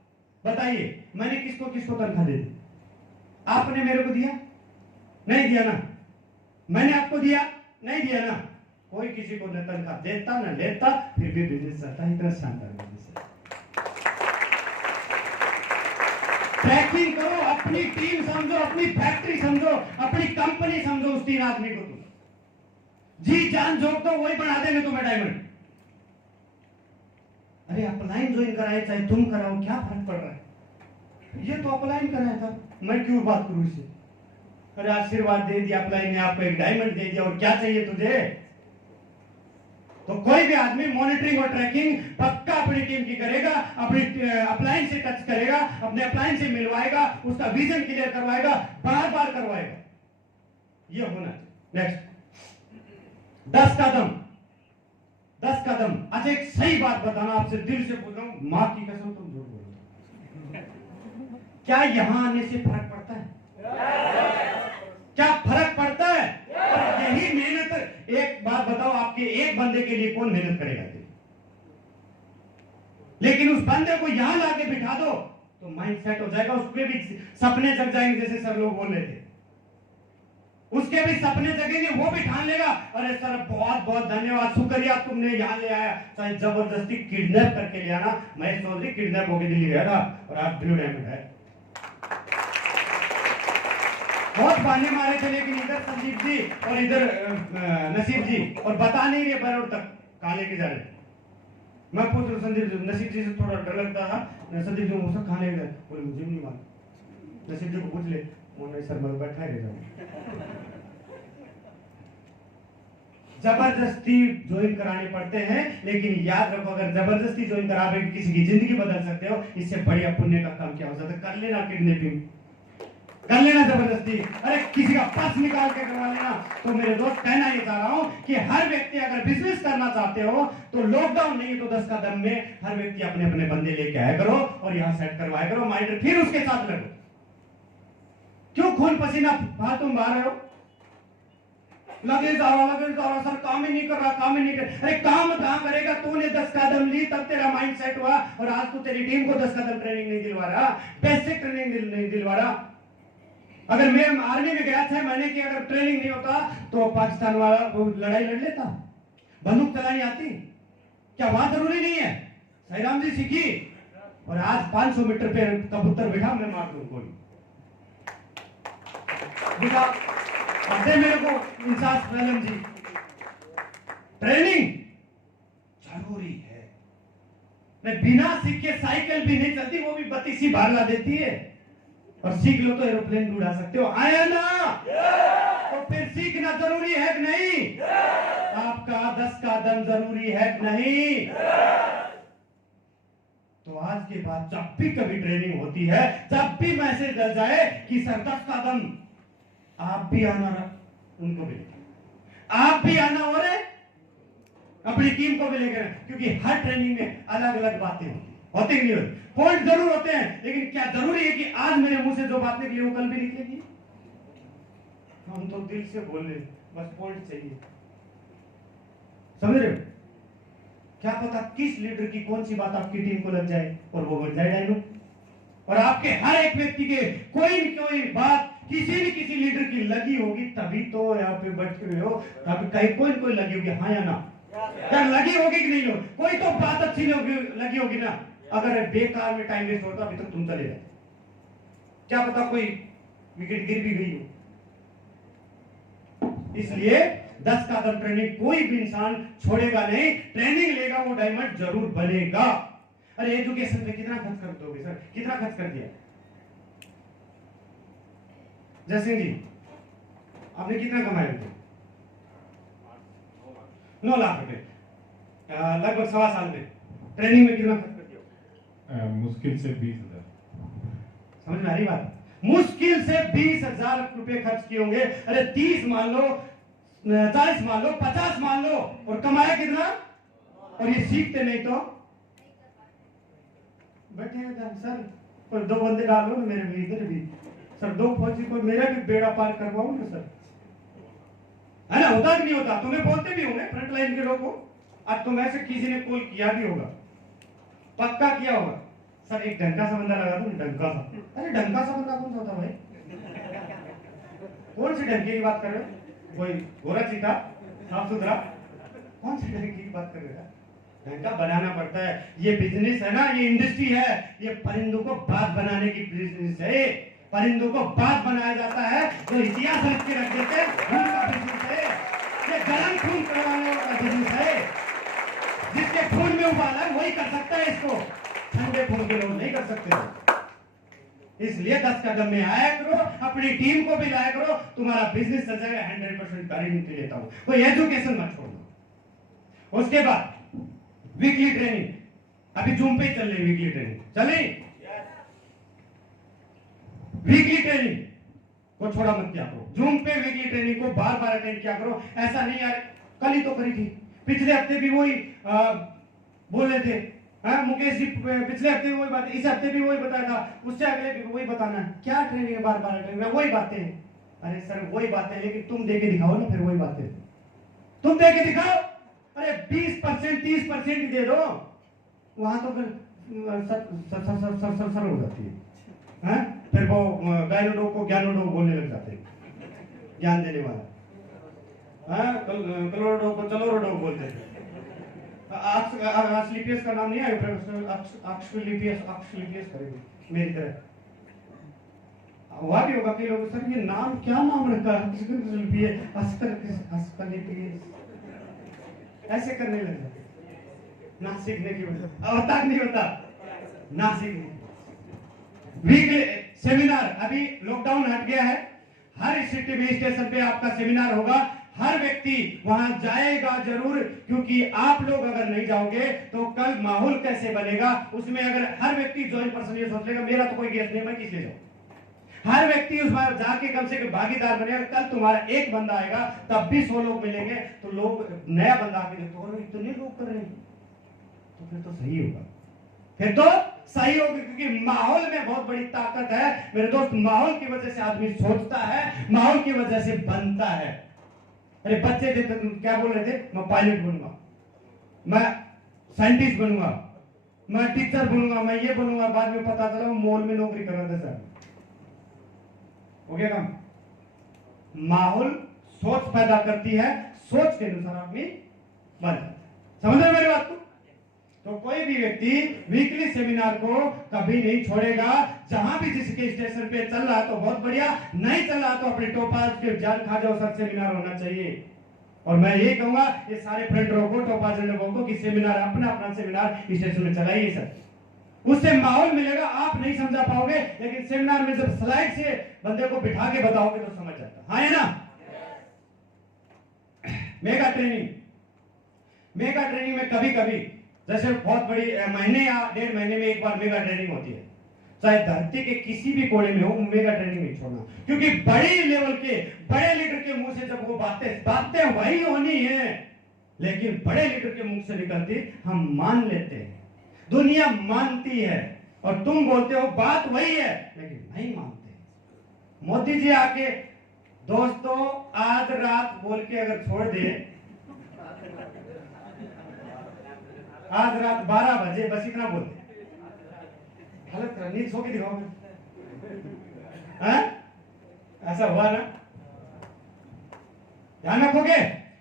बताइए, मैंने किसको किसको तनख्वाह दे दी? आपने मेरे को दिया? नहीं दिया ना। मैंने आपको दिया? नहीं दिया ना। कोई किसी को न तनख्वाह देता न लेता, फिर भी बिजनेस चलता है। इतना शानदार बिजनेस है। ट्रैकिंग करो, अपनी टीम समझो, अपनी फैक्ट्री समझो, अपनी कंपनी समझो, उस 3 आदमी को तुम जी जान झोंक दो, वही बना देंगे तुम्हें डायमंड। अरे अपलाइन ज्वाइन कराए चाहे तुम कराओ, क्या फर्क पड़ रहा है? ये तो अपलाइन कराया था, मैं क्यों बात करूं इससे? अरे आशीर्वाद दे दिया अपलाइन ने, आपको एक डायमंड दे दिया, और क्या चाहिए तुझे? तो कोई भी आदमी मॉनिटरिंग और ट्रैकिंग पक्का अपनी टीम की करेगा, अपनी अपलाइन से टच करेगा, अपने अपलाइन से मिलवाएगा, उसका विजन क्लियर करवाएगा, बार बार करवाएगा। ये होना। नेक्स्ट 10 कदम, 10 कदम। अच्छा एक सही बात बताना, आपसे दिल से पूछ रहा हूं, मां की कसम तुम झूठ बोल रहे हो, क्या यहां आने से फर्क पड़ता है? क्या फर्क पड़ता है? और यही मेहनत, एक बात बताओ, आपके एक बंदे के लिए कौन मेहनत करेगा? लेकिन उस बंदे को यहां लाके बिठा दो तो माइंड सेट हो जाएगा, उसके भी सपने जग जाएंगे, जैसे सर लोग बोल रहे थे, उसके भी सपने जगेंगे, वो भी ठान लेगा, अरे सर बहुत बहुत धन्यवाद, शुक्रिया तुमने यहां ले आया, चाहे जबरदस्ती किडनैप करके ले आना। महेश चौधरी किडनैप होकर दिल्ली गया था और आप ब्लू डायमंड है। बहुत बहाने मारे थे, लेकिन इधर संदीप जी और इधर नसीब जी, और बता नहीं रहे बरोड़ तक कहां लेके जा रहे। मैं पूछ रहा संदीप नसीब जी से, थोड़ा डर लगता था, संदीप जी वो सब कहां लेके गए? बोले मुझे नहीं मालूम। नसीब जी को पूछ ले, नहीं सर मैं बैठा ही रहता। जबरदस्ती ज्वाइन कराने पड़ते हैं, लेकिन याद रखो, अगर जबरदस्ती ज्वाइन करा के किसी की जिंदगी बदल सकते हो, इससे बढ़िया पुण्य का काम क्या हो सकता है? कर लेना किडनैपिंग, कर लेना जबरदस्ती, अरे किसी का पर्स निकाल के करवा लेना। तो मेरे दोस्त कहना ये चाह रहा हूं कि हर व्यक्ति अगर बिजनेस करना चाहते हो तो लॉकडाउन नहीं तो 10 कदम में हर व्यक्ति अपने अपने बंदे लेके आया करो और यहां सेट करवाया करो माइंड, फिर उसके साथ लगो। क्यों खून पसीना फालतू में बहा रहे हो? लगे जा रहा सर, काम ही नहीं कर रहा, काम ही नहीं कर। अरे काम कहां करेगा? तूने 10 कदम ली तब तेरा माइंड सेट हुआ, और आज तू तेरी टीम को 10 कदम ट्रेनिंग नहीं दिलवा रहा, बेसिक ट्रेनिंग नहीं दिलवा रहा। अगर मैं आर्मी में गया 6 महीने की अगर ट्रेनिंग नहीं होता तो पाकिस्तान वाला लड़ाई लड़ लेता। बंदूक चलानी आती क्या? वहां जरूरी नहीं है, साईराम जी सीखी, और आज 500 मीटर पे कबूतर बिठा, मैं मार दूं गोली बिठा, दे मेरे को इंसाफ मैडम जी। ट्रेनिंग जरूरी है। मैं बिना सीखे साइकिल भी नहीं चलती, वो भी बत्तीसी बाहर ला देती है। और सीख लो तो एरोप्लेन भी उड़ा सकते हो। आया ना? तो फिर सीखना जरूरी है कि नहीं? आपका 10 का दम जरूरी है कि नहीं? तो आज के बाद जब भी कभी ट्रेनिंग होती है, जब भी मैसेज डल जाए कि सर 10 का दम, आप भी आना, उनको भी आप भी आना और अपनी टीम को भी लेकर, क्योंकि हर ट्रेनिंग में अलग अलग बातें होती कि नहीं होती? पॉइंट जरूर होते हैं, लेकिन क्या जरूरी है कि आज मेरे मुंह से जो बात निकली वो कल भी निकलेगी? हम तो दिल से बोल रहे, बस पॉइंट चाहिए। समझ रहे हो? क्या पता किस लीडर की कौन सी बात आपकी टीम को लग जाए और वो बन जाए डायलॉग। और आपके हर एक व्यक्ति के कोई न कोई बात किसी न किसी लीडर की लगी होगी, तभी तो यहाँ पे बैठ रहे हो। तभी कहीं कोई न कोई लगी होगी, हाँ या ना? क्या लगी होगी कि नहीं? लोग कोई तो बात अच्छी लगी होगी ना। अगर बेकार में टाइम वेस्ट होता अभी तक तुम चले जाते। क्या पता कोई विकेट गिर भी गई हो। इसलिए 10 का कदम ट्रेनिंग कोई भी इंसान छोड़ेगा नहीं। ट्रेनिंग लेगा वो डायमंड जरूर बनेगा। अरे एजुकेशन पे कितना खर्च कर दोगे सर? कितना खर्च कर दिया? जयसिंह जी, आपने कितना कमाए थे? 9 लाख रुपए, लगभग 1.25 साल में। ट्रेनिंग में कितना खर्च कर दिया? मुश्किल से 20,000। समझ में आ रही बात? मुश्किल से 20,000 रुपए खर्च किए होंगे। अरे 30 मान लो, 40 मान लो, 50 मान लो, और कमाया कितना? और ये सीखते नहीं तो बैठे हैं सर, पर 2 बंदे डालो ना मेरे भी, इधर भी सर, 2 फौजी को मेरा भी बेड़ा पार करवाओ ना सर। है ना? होता कि नहीं होता? तुम्हें बोलते भी होंगे फ्रंट लाइन के लोगों को। अब तुम ऐसे किसी ने कॉल किया भी होगा, पक्का किया होगा, सर एक डंका सा बंदा लगा दो। डंका सा? अरे डंका सा बंदा कौन सा होता भाई? कौन सी डंके की बात कर रहे हो? कोई गोरा चीता साफ सुथरा? कौन सी डंके की बात कर रहे हो? डंका बनाना पड़ता है। ये बिजनेस है ना, ये इंडस्ट्री है, ये परिंदों को बात बनाने की बिजनेस है। परिंदों को बात बनाया जाता है, जो इतिहास लिख के रख देते हैं, उनका बिजनेस है। ये गरम खून करवाने वाला बिजनेस है। जिसके खून में उबाल है वही कर सकता है इसको, ठंडे खून के लोग नहीं कर सकते। इसलिए 10 कदम में आया करो, अपनी टीम को भी लाया करो, तुम्हारा बिजनेस चल जाएगा। 100% गारंटी देता हूं। कोई एजुकेशन मत छोड़ो। उसके बाद वीकली ट्रेनिंग, अभी जूम पे चल रही वीकली ट्रेनिंग, चले? वीकली ट्रेनिंग को छोड़ा मत किया करो। जूम पे वीकली ट्रेनिंग को बार बार अटेंड किया करो। ऐसा नहीं यार कल ही तो करी थी, पिछले हफ्ते भी वही बोल रहे थे, हाँ मुकेश जी पिछले हफ्ते भी वही बात, इस हफ्ते भी वही बताया था, उससे अगले भी वही बताना है। क्या ट्रेनिंग है बार बार अटेंड? वही बातें हैं। अरे सर वही बातें, लेकिन तुम दे के दिखाओ ना, फिर वही बातें तुम दे के दिखाओ। अरे 20% 30% दे दो, वहां तो फिर सर हो जाती है। फिर वो गायनोडो को ज्ञानोडो बोलने लग जाते हैं, ज्ञान देने वाला। कलोरोडो को चलोरोडो बोलते हैं। अक्सलिपियस का नाम नहीं आया? अक्सलिपियस करेंगे मेरी तरह। हुआ भी होगा कई लोग, सर ये नाम क्या नाम रखा है? ऐसे करने लग जाते ना, सीखने की वजह होता नहीं होता ना, सीखने। वीकली सेमिनार, अभी लॉकडाउन हट गया है, हर सिटी स्टेशन पे आपका सेमिनार होगा। हर व्यक्ति वहां जाएगा जरूर, क्योंकि आप लोग अगर नहीं जाओगे तो कल माहौल कैसे बनेगा? उसमें अगर हर व्यक्ति ज्वाइन पर्सन ये सोच लेगा मेरा तो कोई गेस्ट नहीं, मैं किस लिए जाऊं? हर व्यक्ति उस बार जाके कम से कम भागीदार बनेगा। कल तुम्हारा एक बंदा आएगा तब भी 100 लोग मिलेंगे, तो लोग नया बंदा आके देखो इतने लोग कर रहे हैं, तो फिर तो सही होगा, फिर तो सही होगा। क्योंकि माहौल में बहुत बड़ी ताकत है मेरे दोस्त। माहौल की वजह से आदमी सोचता है, माहौल की वजह से बनता है। अरे बच्चे थे तो क्या बोल रहे थे? मैं पायलट बनूंगा, मैं साइंटिस्ट बनूंगा, मैं टीचर बनूंगा, मैं ये बनूंगा। बाद में पता चला मॉल में नौकरी कर रहा था सर। हो गया काम? माहौल सोच पैदा करती है, सोच के अनुसार आदमी बन। समझ रहे मेरी बात को? तो कोई भी व्यक्ति वीकली सेमिनार को कभी नहीं छोड़ेगा। जहां भी जिसके स्टेशन पे चल रहा तो बहुत बढ़िया, नहीं चल रहा तो अपने टोपाज के जान खा जाओ, सब सेमिनार होना चाहिए। और मैं ये कहूंगा ये सारे फ्रेंडरों को, टोपाज लोगों को कि सेमिनार अपना अपना सेमिनार स्टेशन में चलाइए सर, उससे माहौल मिलेगा। आप नहीं समझा पाओगे, लेकिन सेमिनार में जब स्लाइड से बंदे को बिठा के बताओगे तो समझ जाता। हाँ है ना। मेगा ट्रेनिंग में कभी कभी जैसे बहुत बड़ी महीने या 1.5 महीने में एक बार मेगा ट्रेनिंग होती है, चाहे धरती के किसी भी कोने में हो, मेगा ट्रेनिंग नहीं छोड़ना। क्योंकि बड़े लेवल के बड़े लीडर के मुंह से जब वो बातें वही होनी है, लेकिन बड़े लीडर के मुंह से निकलती हम मान लेते हैं, दुनिया मानती है, और तुम बोलते हो बात वही है लेकिन नहीं मानते। मोदी जी आके दोस्तों आज रात बोल के अगर छोड़ दे, आज रात 12 बजे बस इतना बोल दे, हालत नींद सो के दिखाओ। ऐसा हुआ ना, ध्यान रखोगे।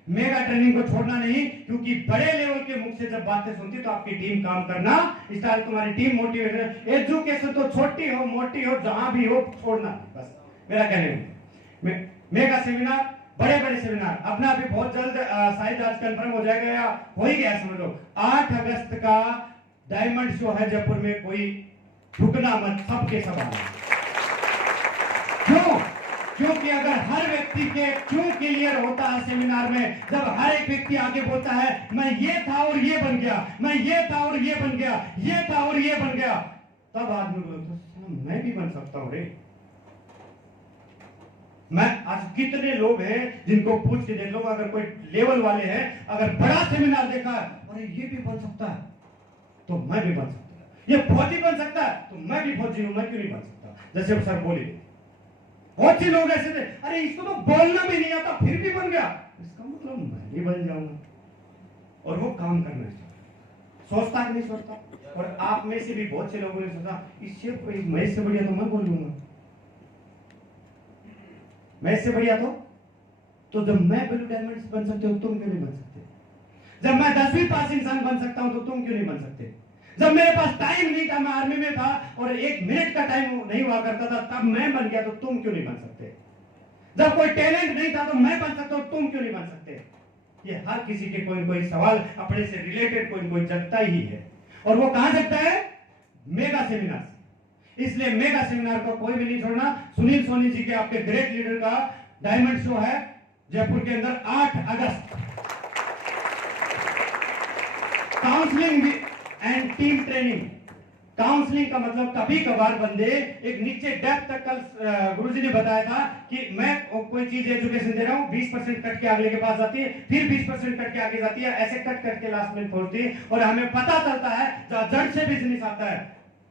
मेगा ट्रेनिंग को छोड़ना नहीं, क्योंकि बड़े लेवल के मुख से जब बातें सुनती तो आपकी टीम काम करना स्टार्ट, तुम्हारी टीम मोटिवेटेड। एजुकेशन तो छोटी हो मोटी हो जहां भी हो, छोड़ना बस मेरा कहने में। मेगा सेमिनार, बड़े बड़े सेमिनार अपना भी बहुत जल्द शायद आज कंफर्म हो जाएगा या हो ही गया समझ लो। 8 अगस्त का डायमंड शो है जयपुर में, कोई झुकना मत, सबके सब आना। क्यों? क्योंकि अगर हर व्यक्ति के क्यों क्लियर होता है सेमिनार में, जब हर एक व्यक्ति आगे बोलता है मैं ये था और ये बन गया, मैं ये था और ये बन गया, ये था और ये बन गया, तब आदमी बोलता है मैं भी बन सकता हूं रे। मैं आज कितने लोग हैं जिनको पूछ के देख लो, अगर कोई लेवल वाले हैं, अगर बड़ा सेमिनार देखा है, अरे ये भी बन सकता है तो मैं भी बन सकता हूं, ये फौजी बन सकता है तो मैं भी फौजी हूं, मैं क्यों नहीं बन सकता। जैसे सर बोले बहुत से लोग ऐसे थे, अरे इसको तो बोलना भी नहीं आता फिर भी बन गया, इसका मतलब मैं भी बन जाऊंगा। और वो काम करना सोचता कि नहीं सोचता। और आप में से भी बहुत से लोगों ने सोचा इससे कोई मैं इससे बढ़िया तो मैं बोल लूंगा, मैं इससे बढ़िया तो जब मैं ब्लू डायमंड्स बन सकते हो तुम क्यों नहीं बन सकते? जब मैं 10वीं पास इंसान बन सकता हूं तो तुम क्यों नहीं बन सकते? जब मेरे पास टाइम नहीं था, मैं आर्मी में था और 1 मिनट का टाइम नहीं हुआ करता था, तब मैं बन गया तो तुम क्यों नहीं बन सकते? जब कोई टैलेंट नहीं था तो मैं बन सकता हूं, तुम क्यों नहीं बन सकते? ये हर किसी के कोई कोई सवाल अपने से रिलेटेड कोई कोई जगता ही है। और वो कहां जगता है? Mega seminar. इसलिए मेगा सेमिनार को कोई भी नहीं छोड़ना। सुनील सोनी जी के आपके ग्रेट लीडर का डायमंड शो है जयपुर के अंदर 8 अगस्त। Counselling and team training. Counselling का मतलब कभी कभार बंदे एक नीचे डेप्थ तक, कल गुरुजी ने बताया था कि मैं कोई चीज एजुकेशन दे रहा हूं, 20% कट के अगले के पास जाती है, फिर 20% कट के आगे जाती है, ऐसे कट कट के लास्ट में पहुंचती है और हमें पता चलता है जड़ से बिजनेस आता है।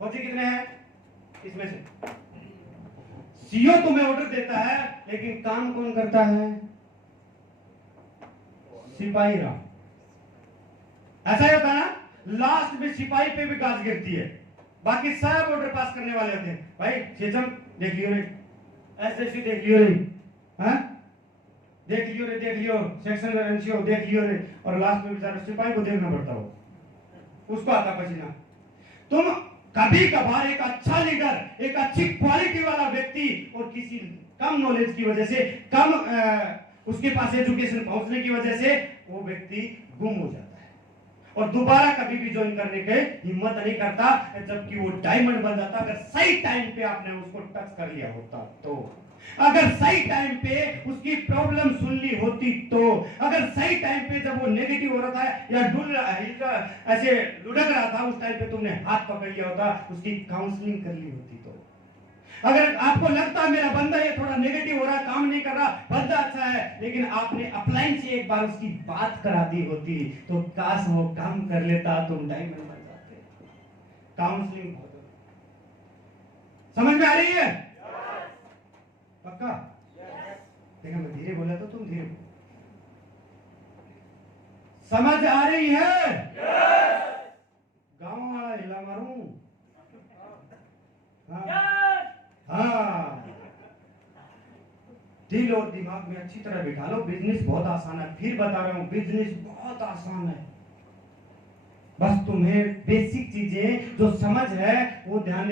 फौजी कितने हैं इसमें से? सीओ तुम्हें ऑर्डर देता है लेकिन काम कौन करता है? सिपाही राम। ऐसा ही होता है ना, लास्ट में सिपाही पे भी गाज गिरती है, बाकी सब ऑर्डर पास करने वाले होते हैं। भाई चेचम देख लियो रे, एसएससी देख लियो रे, हाँ देख लियो सेक्शन एनसीओ देख लियो रे, और लास्ट में बेचारा सिपाही को देखना पड़ता हो, उसको आता पसीना। तुम कभी कभार एक अच्छा लीडर, एक अच्छी क्वालिटी वाला व्यक्ति और किसी कम नॉलेज की वजह से, कम उसके पास एजुकेशन पहुंचने की वजह से वो व्यक्ति गुम हो जाता है और दोबारा कभी भी ज्वाइन करने के हिम्मत नहीं करता, जबकि वो डायमंड बन जाता अगर सही टाइम पे आपने उसको टच कर लिया होता तो, अगर सही टाइम पे उसकी प्रॉब्लम सुन ली होती तो, अगर सही टाइम पे जब वो नेगेटिव हो रहा था या ऐसे लुढ़क रहा था उस टाइम पे तुमने हाथ पकड़ लिया होता, उसकी काउंसलिंग कर ली होती तो। अगर आपको लगता है मेरा बंदा ये थोड़ा नेगेटिव हो रहा, काम नहीं कर रहा, बंदा अच्छा है, लेकिन आपने अपलाइन से एक बार उसकी बात करा दी होती तो काश वो काम कर लेता, तुम डायमंड बन जाते। काउंसलिंग समझ में आ रही है? पक्का? देखा मैं धीरे बोला तो तुम धीरे बोलो। समझ आ रही है? गांव वाला हिला मारूं? हाँ, दिल और दिमाग में अच्छी तरह बिठा लो। बिजनेस बहुत आसान है, फिर बता रहा हूं, बिजनेस बहुत आसान है। बस तुम्हें बेसिक चीजें जो समझ है वो ध्यान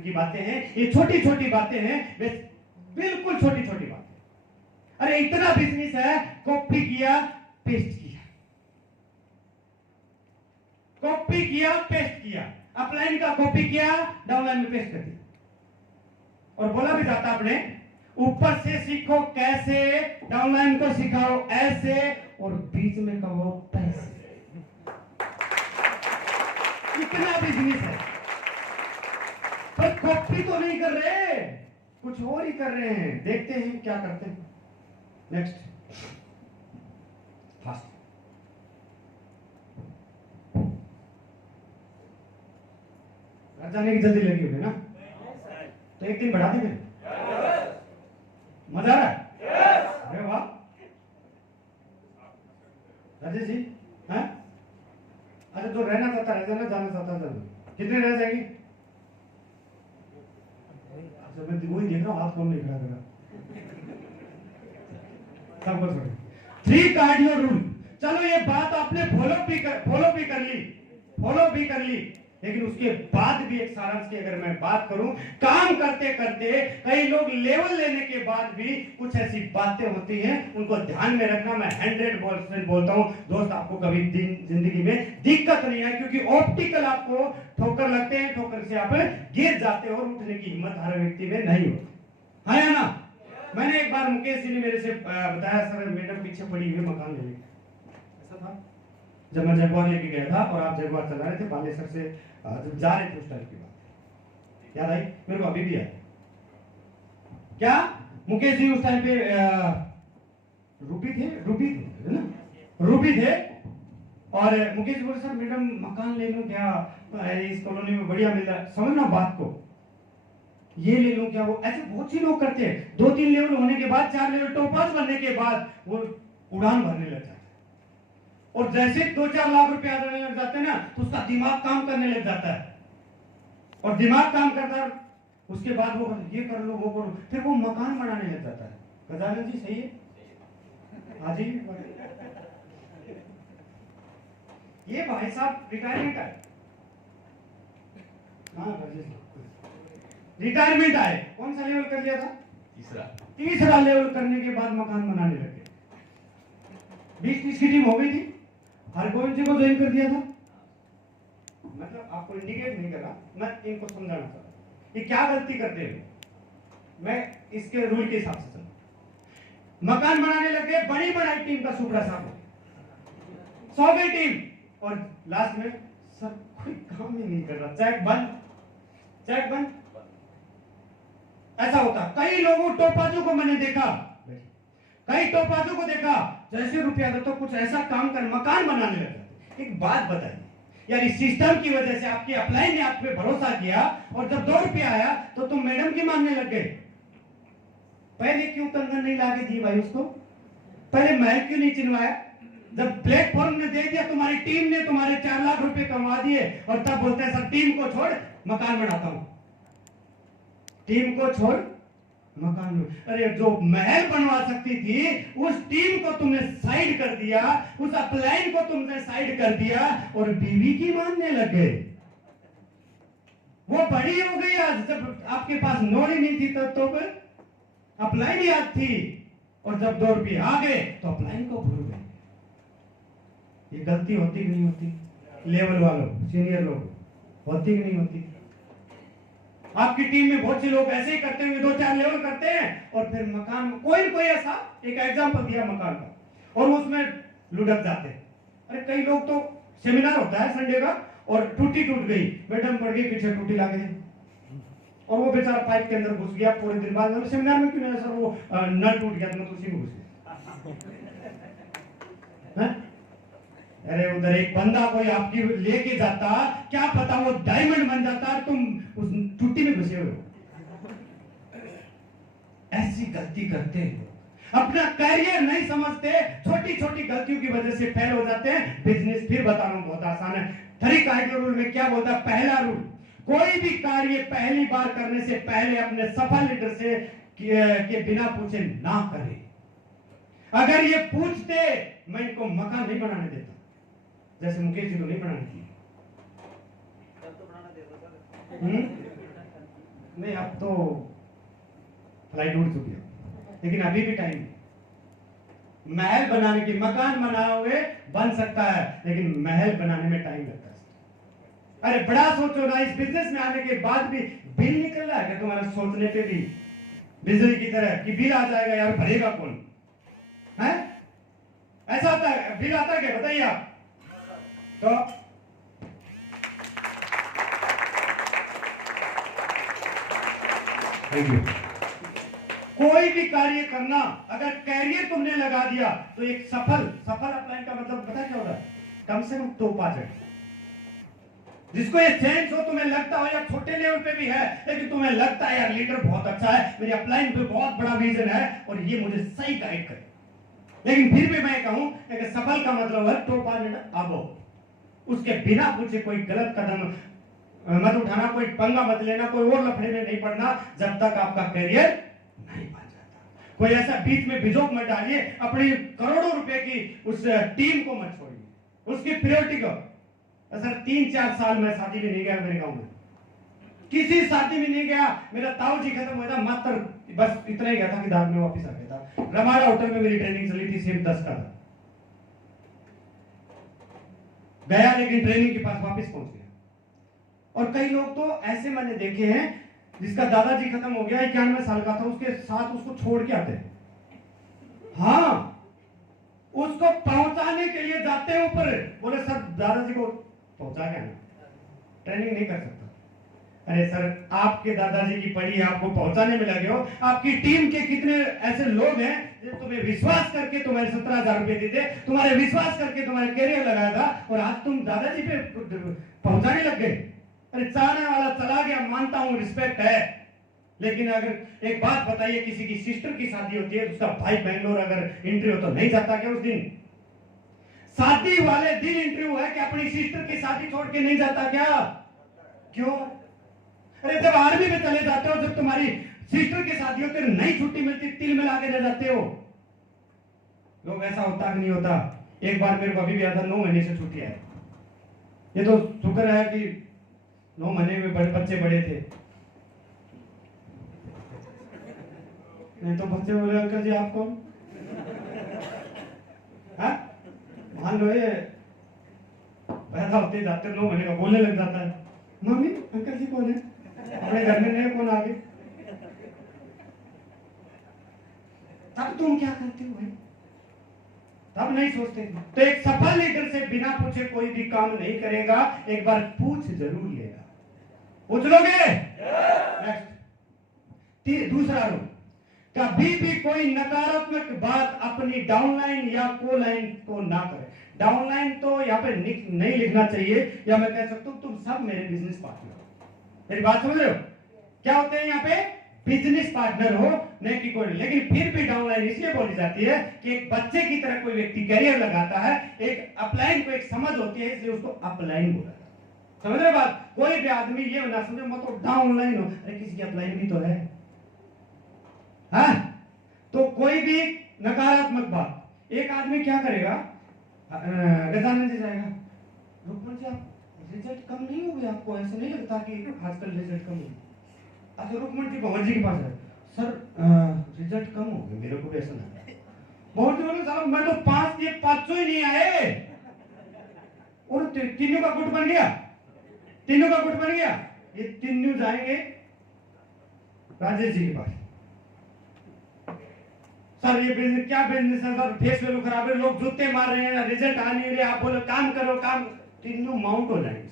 की बातें हैं, ये छोटी छोटी बातें हैं, बिल्कुल छोटी छोटी बातें। अरे इतना बिजनेस है, कॉपी किया पेस्ट किया, कॉपी किया पेस्ट किया, अपलाइन का कॉपी किया डाउनलाइन में पेस्ट कर दिया, और बोला भी जाता अपने ऊपर से सीखो कैसे, डाउनलाइन को सिखाओ ऐसे, और बीच में कहो पैसे। इतना बिजनेस है, पर कॉपी तो नहीं कर रहे, कुछ और ही कर रहे हैं। देखते हैं क्या करते हैं। Next fast. घर जाने की जल्दी लगी होगी ना, तो एक दिन बढ़ा देंगे। मजा आ रहा है? अरे वाह राजेश जी, हैं? अच्छा जो रहना चाहता रह जाना, जाना चाहता चल। कितने रह जाएंगे? अच्छा मैं वही देख रहा हूँ, हाथ कौन नहीं खड़ा करा, सबको छोड़। 3 कार्डियो रूल, चलो ये बात आपने फॉलो भी कर ली, लेकिन उसके बाद भी एक सारांश की अगर मैं बात करूं, काम करते करते कई लोग लेवल लेने के बाद भी कुछ ऐसी बातें होती हैं, उनको ध्यान में रखना। मैं 100% बोलता हूं दोस्त, आपको कभी जिंदगी में दिक्कत नहीं है, क्योंकि ऑप्टिकल आपको ठोकर लगते हैं, ठोकर से आप गिर जाते हो और उठने की हिम्मत हर व्यक्ति में नहीं होती है, या ना? मैंने एक बार मुकेश जी ने मेरे से बताया, सर मैडम पीछे पड़ी हुई मकान ले लेंगे, ऐसा था जब मैं जगवार लेके गया था और आप जगवार चला रहे थे बालेसर से, जब जा रहे थे उस टाइम की बात याद आई मेरे को, अभी भी याद। क्या मुकेश जी उस टाइम पे रूबी थे ना, रूबी थे, और मुकेश जी बोले सर मैडम मकान ले लूं क्या, इस कॉलोनी में बढ़िया मिल रहा है, समझना बात को, ये ले लूं क्या, वो ऐसे बहुत सी लोग करते हैं। 2-3 लेवल होने के बाद, 4 लेवल टॉपर्स बनने के बाद वो उड़ान भरने लग जाते हैं, और जैसे 2-4 लाख रुपए आ जाने लग जाते हैं ना, तो उसका दिमाग काम करने लग जाता है, और दिमाग काम करता है, उसके बाद वो ये कर लो वो करो, फिर वो मकान बनाने लग जाता है। गजानन जी सही है? हाँ जी, ये भाई साहब रिटायरमेंट आए, रिटायरमेंट आए, कौन सा लेवल कर लिया था? तीसरा लेवल करने के बाद मकान बनाने लगे। 20-30 की टीम हो गई थी, हरगोविंद जी को ज्वाइन कर दिया था। मतलब आपको इंडिकेट नहीं कर रहा, मैं इनको समझाना चाहता हूं कि क्या गलती करते हैं। मैं इसके रूल के हिसाब से चलूं। मकान बनाने लगे, बड़ी बड़ी टीम का सुपड़ा साहब 100 गई टीम, और लास्ट में सर कोई काम ही नहीं कर रहा, चेक बंद। ऐसा होता। कई लोगों टोपाजों को मैंने देखा, कई टोपाजों को देखा, जैसे रुपया दो तो कुछ ऐसा काम कर मकान बनाने लगे। एक बात बताइए यार, इस सिस्टम की वजह से आपकी अपलाइन ने आप पे भरोसा किया, और जब 2 रुपया आया तो तुम मैडम की मानने लग गए। पहले क्यों कंगन नहीं लाके दी भाई उसको? पहले महल क्यों नहीं चिनवाया? जब प्लेटफॉर्म ने दे दिया, तुम्हारी टीम ने तुम्हारे 4 लाख रुपए कमा दिए, और तब बोलते हैं सर टीम को छोड़ मकान बनाता हूं, टीम को छोड़ मकान में। अरे जो महल बनवा सकती थी उस टीम को तुमने साइड कर दिया, उस अपलाइन को तुमने साइड कर दिया, और बीवी की मानने लग गए। वो बड़ी हो गई आज, जब आपके पास नोट ही नहीं थी तब तो अपलाइन याद थी, और जब 2 रुपये आ गए तो अपलाइन को भूल गए। ये गलती होती कि नहीं होती? लेवल वालों, सीनियर लोग, होती कि नहीं होती? आपकी टीम में बहुत से लोग ऐसे ही करते होंगे, 2-4 लेवल करते हैं, और फिर मकान कोई ऐसा एक एग्जांपल दिया मकान का, और उसमें लुढ़क जाते हैं। अरे कई लोग तो सेमिनार होता है संडे का, और टूटी टूट गई, मैडम पड़ गई पीछे टूटी लाके दी, और वो बेचारा पाइप के अंदर घुस गया। पूरे दिन बाद सेमिनार में क्यों नहीं सर, वो नल टूट गया, तो मैं उसी में घुस गया। अरे उधर एक बंदा कोई आपकी लेके जाता, क्या पता वो डायमंड बन जाता, तुम उस टूटी में घुसे हुए हो। ऐसी गलती करते हैं, अपना कैरियर नहीं समझते, छोटी छोटी गलतियों की वजह से फेल हो जाते हैं। बिजनेस फिर बता रहा हूं बहुत आसान है। 3 कार्डियो रूल में क्या बोलता है? पहला रूल, कोई भी कार्य पहली बार करने से पहले अपने सफल लीडर से के बिना पूछे ना करें। अगर ये पूछते, मैं इनको मकान नहीं बनाने देता, जैसे मुकेश जी को नहीं बनाने दिया। नहीं, अब तो फ्लाइट उड़ चुकी है, लेकिन अभी भी टाइम है। महल बनाने की, मकान बनाओगे बन सकता है, लेकिन महल बनाने में टाइम लगता है। अरे बड़ा सोचो ना, इस बिजनेस में आने के बाद भी बिल निकल रहा है क्या तुम्हारा सोचने पे भी? बिजली की तरह कि बिल आ जाएगा यार, भरेगा कौन है? ऐसा होता है? बिल आता है क्या, बताइए आप तो। Thank you. कोई भी कार्य करना, अगर कैरियर तुमने लगा दिया तो एक सफल अपलाइन का मतलब पता क्या होता है? कम से कम टॉप आ जाए, जिसको ये सेंस हो, तुम्हें लगता हो यार छोटे लेवल पे भी है, लेकिन तुम्हें लगता है यार लीडर बहुत अच्छा है, मेरी अपलाइन पे बहुत बड़ा विजन है और ये मुझे सही गाइड करे। लेकिन फिर भी मैं कहूं कि सफल का मतलब है टॉप आ जाना। अब उसके बिना पूछे कोई गलत कदम मत उठाना, कोई पंगा मत लेना, कोई और लफड़े में नहीं पड़ना जब तक आपका करियर नहीं बन जाता। कोई ऐसा बीच में बिजोक मत डालिए, अपनी करोड़ों रुपए की उस टीम को मत छोड़िए, उसकी प्रायोरिटी को। सर 3-4 साल में शादी में नहीं गया, मेरे गांव में किसी शादी में नहीं गया, मेरा ताऊ जी खत्म हुआ था, मात्र बस इतना ही गया था कि दाद में वापस आ गया था। रमाड़ा होटल में मेरी ट्रेनिंग चली थी, सिर्फ 10 का था, गया लेकिन ट्रेनिंग के पास वापस पहुंच गया। और कई लोग तो ऐसे मैंने देखे हैं जिसका दादाजी खत्म हो गया, 91 साल का था, उसके साथ उसको छोड़ के आते हैं, हाँ उसको पहुंचाने के लिए जाते हैं ऊपर, बोले सर दादाजी को पहुंचा के आना, ट्रेनिंग नहीं कर सकता। अरे सर आपके दादाजी की पड़ी, आपको पहुंचाने में लगे हो, आपकी टीम के कितने ऐसे लोग हैं जो तुम्हें विश्वास करके तुम्हारे 17,000 रुपए देते, तुम्हारे विश्वास करके तुम्हारे करियर लगाया था, और आज तुम दादाजी पे पहुंचाने लग गए। अरे चाहने वाला चला गया, मानता हूं, रिस्पेक्ट है, लेकिन अगर एक बात बताइए, किसी की सिस्टर की शादी होती है, उसका भाई बेंगलोर अगर इंटरव्यू तो नहीं जाता क्या उस दिन? शादी वाले दिन इंटरव्यू है कि अपनी सिस्टर की शादी छोड़ के नहीं जाता क्या? क्यों? अरे जब आर्मी में चले जाते हो, जब तुम्हारी सिस्टर की शादी होती है, नई छुट्टी मिलती, तिल मिला के ले जाते हो। लोग ऐसा होता कि नहीं होता? एक बार मेरे को अभी भी याद है, 9 महीने से छुट्टी है, ये तो शुक्र है कि 9 महीने में बड़े बच्चे बड़े थे, नहीं तो बच्चे बोले अंकल जी आप कौन? मान लो ये पैदा होते जाते 9 महीने का बोलने लग जाता है, मम्मी अंकल जी कौन है? अपने घर में नहीं कौन आगे? तब तुम क्या करते हो भाई? तब नहीं सोचते। तो एक सफल लीडर से बिना पूछे कोई भी काम नहीं करेगा, एक बार पूछ जरूर लेगा। पूछ लोगे? नेक्स्ट, दूसरा रूल, कभी भी कोई नकारात्मक बात अपनी डाउनलाइन या को लाइन को ना करे। डाउनलाइन तो यहाँ पे नहीं लिखना चाहिए, या मैं कह सकता हूं तुम सब मेरे बिजनेस पार्टनर हो। मेरी बात समझ रहे हो? क्या होते हैं यहाँ पे? बिजनेस पार्टनर हो, नहीं कि कोई, लेकिन फिर भी डाउनलाइन इसलिए बोली जाती है कि एक बच्चे की तरह कोई व्यक्ति कैरियर लगाता है, एक अपलाइन को एक समझ होती है, इसलिए उसको अपलाइन बोला जाता है। समझ रहे बात? कोई भी आदमी ये ना समझे मत तो डाउनलाइन हो, अरे किसी की अपलाइन भी तो है, हाँ? तो कोई भी नकारात्मक बात, एक आदमी क्या करेगा, गजानन जी जाएगा, रुकमन जी आप रिजल्ट कम नहीं हो गया, आपको ऐसे नहीं लगता कि आजकल रिजल्ट कम हो? अच्छा रुकमन जी भंवर जी के पास है, सर रिजल्ट कम हो गया, मेरे को भी ऐसा लगा। भंवर जी बोले साहब मैं तो 5 दिए 500 ही नहीं आए, और तीनों का गुट बन गया, तीनों का गुट बन गया। ये तीनों जाएंगे राजेश जी के पास, सर ये बिजनेस क्या बिजनेस है सर, फेस वैल्यू खराब है, लोग जूते मार रहे हैं, रिजल्ट आ नहीं रहे, आप बोलो काम करो काम, तीनों माउंट हो जाएंगे।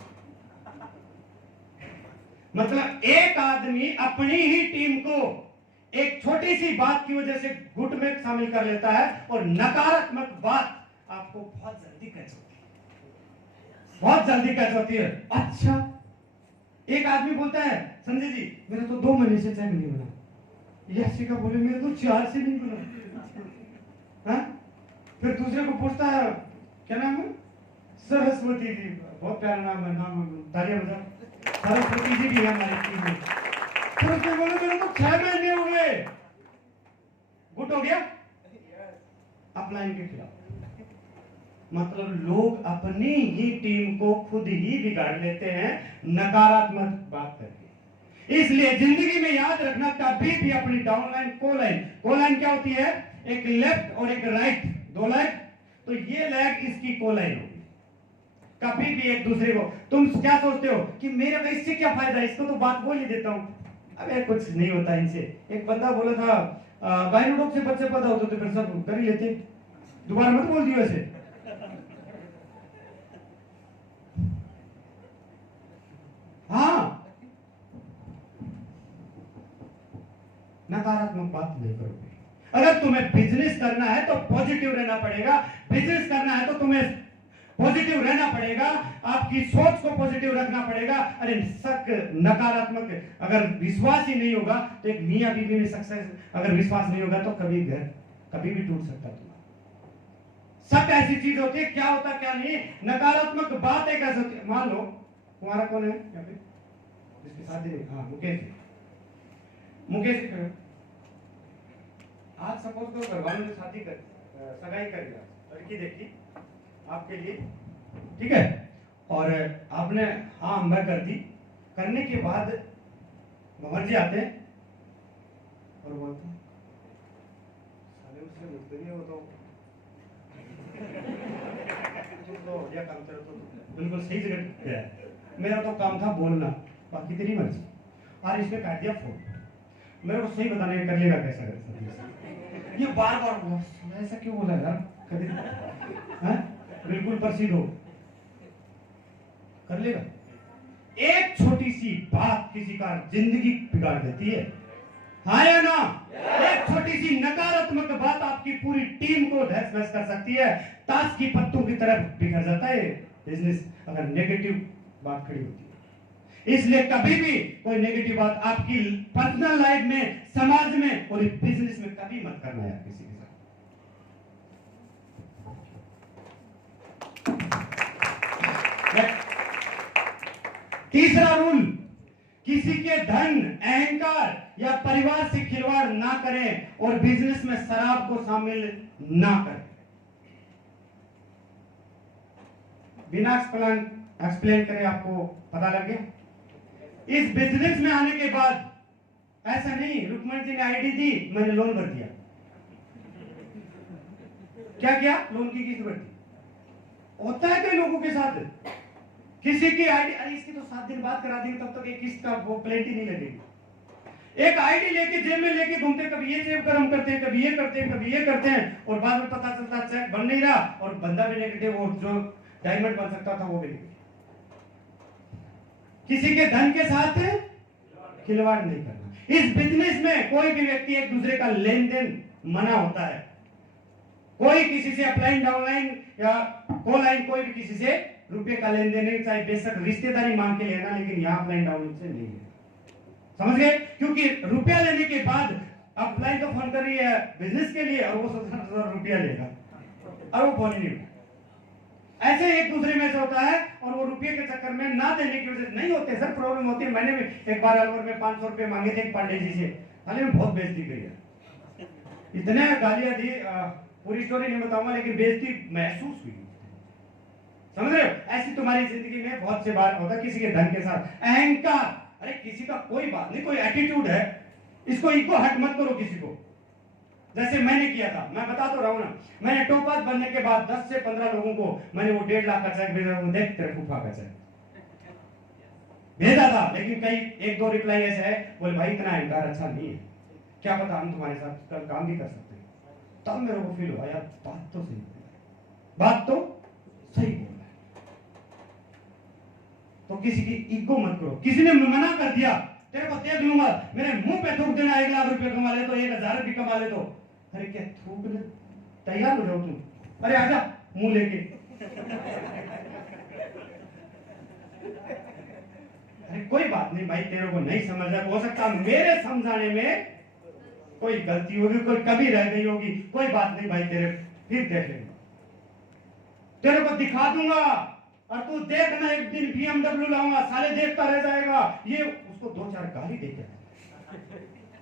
मतलब एक आदमी अपनी ही टीम को एक छोटी सी बात की वजह से गुट में शामिल कर लेता है, और नकारात्मक बात आपको बहुत जल्दी कैच होती है, बहुत जल्दी कैच होती है। अच्छा एक आदमी बोलता है संजय जी मेरा तो 2 महीने से चेक नहीं बना, याशिका बोले मेरे तो 4 से नहीं बना, हाँ? फिर दूसरे को पूछता है क्या नाम है, सरस्वती जी, बहुत प्यारा नाम है, नाम तालियां बजा, सरस्वती जी भी है हमारी टीम में। फिर उसने बोले मेरे तो 6 महीने हो गए, गुट हो गया अपलाइन के खिलाफ। मतलब लोग अपनी ही टीम को खुद ही बिगाड़ लेते हैं नकारात्मक बात करके। इसलिए जिंदगी में याद रखना, कभी भी अपनी डाउनलाइन कोलाइन क्या होती है? एक लेफ्ट और एक राइट, दो लेग, तो ये लेग इसकी कोलाइन होगी। कभी भी एक दूसरे को, तुम क्या सोचते हो कि मेरे को इससे क्या फायदा, इसको तो बात बोल ही देता हूं, अबे कुछ नहीं होता इनसे। एक बंदा बोला था गायनोडॉक से बच्चे पैदा होते तो फिर सब कर ही लेते। दोबारा मत बोल दियो ऐसे। हाँ, नकारात्मक बात नहीं करोगे। अगर तुम्हें बिजनेस करना है तो पॉजिटिव रहना पड़ेगा। बिजनेस करना है तो तुम्हें पॉजिटिव रहना पड़ेगा, आपकी सोच को पॉजिटिव रखना पड़ेगा। अरे शक, नकारात्मक, अगर विश्वास ही नहीं होगा तो एक मियां बीवी में सक्सेस, अगर विश्वास नहीं होगा तो कभी घर कभी भी टूट सकता तुम्हारा। शक ऐसी चीज होती है, क्या होता क्या नहीं। नकारात्मक बात एक ऐसी होती है, मान लो तुम्हारा कौन है यहाँ पे जिसके साथ ही, हाँ मुकेश करो। आज सपोज करो घर वालों ने शादी कर, सगाई करेगा, लड़की देखी आपके लिए, ठीक है, और आपने हाँ मैं कर दी। करने के बाद भंवर जी आते हैं और बोलते हैं साले उससे मिलते नहीं, वो तो या काम चलो तो बिल्कुल सही जगह गया है। मेरा तो काम था बोलना, बाकी तेरी मर्जी। और इसने काट दिया फोन, मेरे को सही बताने का कर लेगा कैसा कर, ये बार बार ऐसा क्यों बोला यार, कभी है बिल्कुल प्रसिद्ध हो कर लेगा। एक छोटी सी बात किसी का जिंदगी बिगाड़ देती है, हाँ या ना? एक छोटी सी नकारात्मक बात आपकी पूरी टीम को धस नस कर सकती है, ताश की पत्तों की तरह बिखर जाता है बिजनेस, अगर नेगेटिव बात खड़ी होती है। इसलिए कभी भी कोई नेगेटिव बात आपकी पर्सनल लाइफ में, समाज में और बिजनेस में कभी मत करना यार किसी के साथ। तीसरा रूल, किसी के धन, अहंकार या परिवार से खिलवाड़ ना करें और बिजनेस में शराब को शामिल ना करें। बिना एक्सप्लेन करे आपको पता लग गया। इस बिजनेस में आने के बाद ऐसा नहीं, रुक्मणी जी ने आईडी दी, मैंने लोन भर दिया। क्या किया? लोन की किस्त भर दी। होता है कई लोगों के साथ, किसी की आईडी, अरे इसकी तो 7 दिन बाद करा देंगे, तब तक एक किस्त का वो प्लेट ही नहीं लगेगी। एक आईडी लेके जेब में लेके घूमते, कभी ये जेब गरम करते हैं, कभी ये करते हैं, कभी ये करते हैं, और बाद में पता चलता चेक बन नहीं रहा और बंदा भी नेगेटिव, और जो डायमंड बन सकता था वो भी नेगेटिव। किसी के धन के साथ खिलवाड़ नहीं करना। इस बिजनेस में कोई भी व्यक्ति एक दूसरे का लेन देन मना होता है। कोई किसी से अपलाइन डाउनलाइन या कोलाइन, कोई भी किसी से रुपये का लेन देन नहीं, चाहे बेशक रिश्तेदारी मांग के लेना, लेकिन यहाँ अपलाइन डाउनलाइन से नहीं लेना। समझ गए? क्योंकि रुपया लेने के बाद अपलाइन तो फोन कर रही है बिजनेस के लिए और वो 70,000 रुपया लेगा और वो फोन ही नहीं। ऐसे एक दूसरे में से होता है और वो रुपये के चक्कर में ना देने की वजह से नहीं होते सर, प्रॉब्लम होती है। मैंने भी एक बार अलवर में 500 रुपये मांगे थे पांडे जी से, हाल में बहुत बेइज्जती गई है, इतने गालियां दी, पूरी स्टोरी नहीं बताऊंगा, लेकिन बेइज्जती महसूस हुई। समझ रहे हो? ऐसी तुम्हारी जिंदगी में बहुत से बार होता है। किसी के धन के साथ अहंकार, अरे किसी का कोई बात नहीं, कोई एटीट्यूड है, इसको इको हट मत करो किसी को। जैसे मैंने किया था, मैं बता तो रहा हूं ना, मैंने टोपाज बनने के बाद 10 से 15 लोगों को मैंने वो 1.5 लाख का चेक भेजा, देख तेरे फूफा का चेक भेजा था, लेकिन कई 1-2 रिप्लाई ऐसे है, बोले भाई इतना अहंकार अच्छा नहीं है, क्या पता हम तुम्हारे साथ कल काम भी कर सकते हैं। तब मेरे को फील हुआ यार बात तो सही बोल रहा है। तो किसी की ईगो मत करो। किसी ने मना कर दिया, तेरे को देख लूंगा, मेरे मुंह पे थूक देना, 1 लाख रुपए कमा ले तो 1,000 भी कमा ले तो, अरे क्या थूकने तैयार हो जाओ तुम, अरे आजा मुंह लेके। अरे कोई बात नहीं भाई, तेरे को नहीं समझ रहा, हो सकता मेरे समझाने में कोई गलती होगी, कोई कभी रह गई होगी, कोई बात नहीं भाई, तेरे फिर देख लेंगे, तेरे को दिखा दूंगा और तू देखना एक दिन BMW लाऊंगा, साले देखता रह जाएगा। ये उसको 2-4 गाली देते हैं,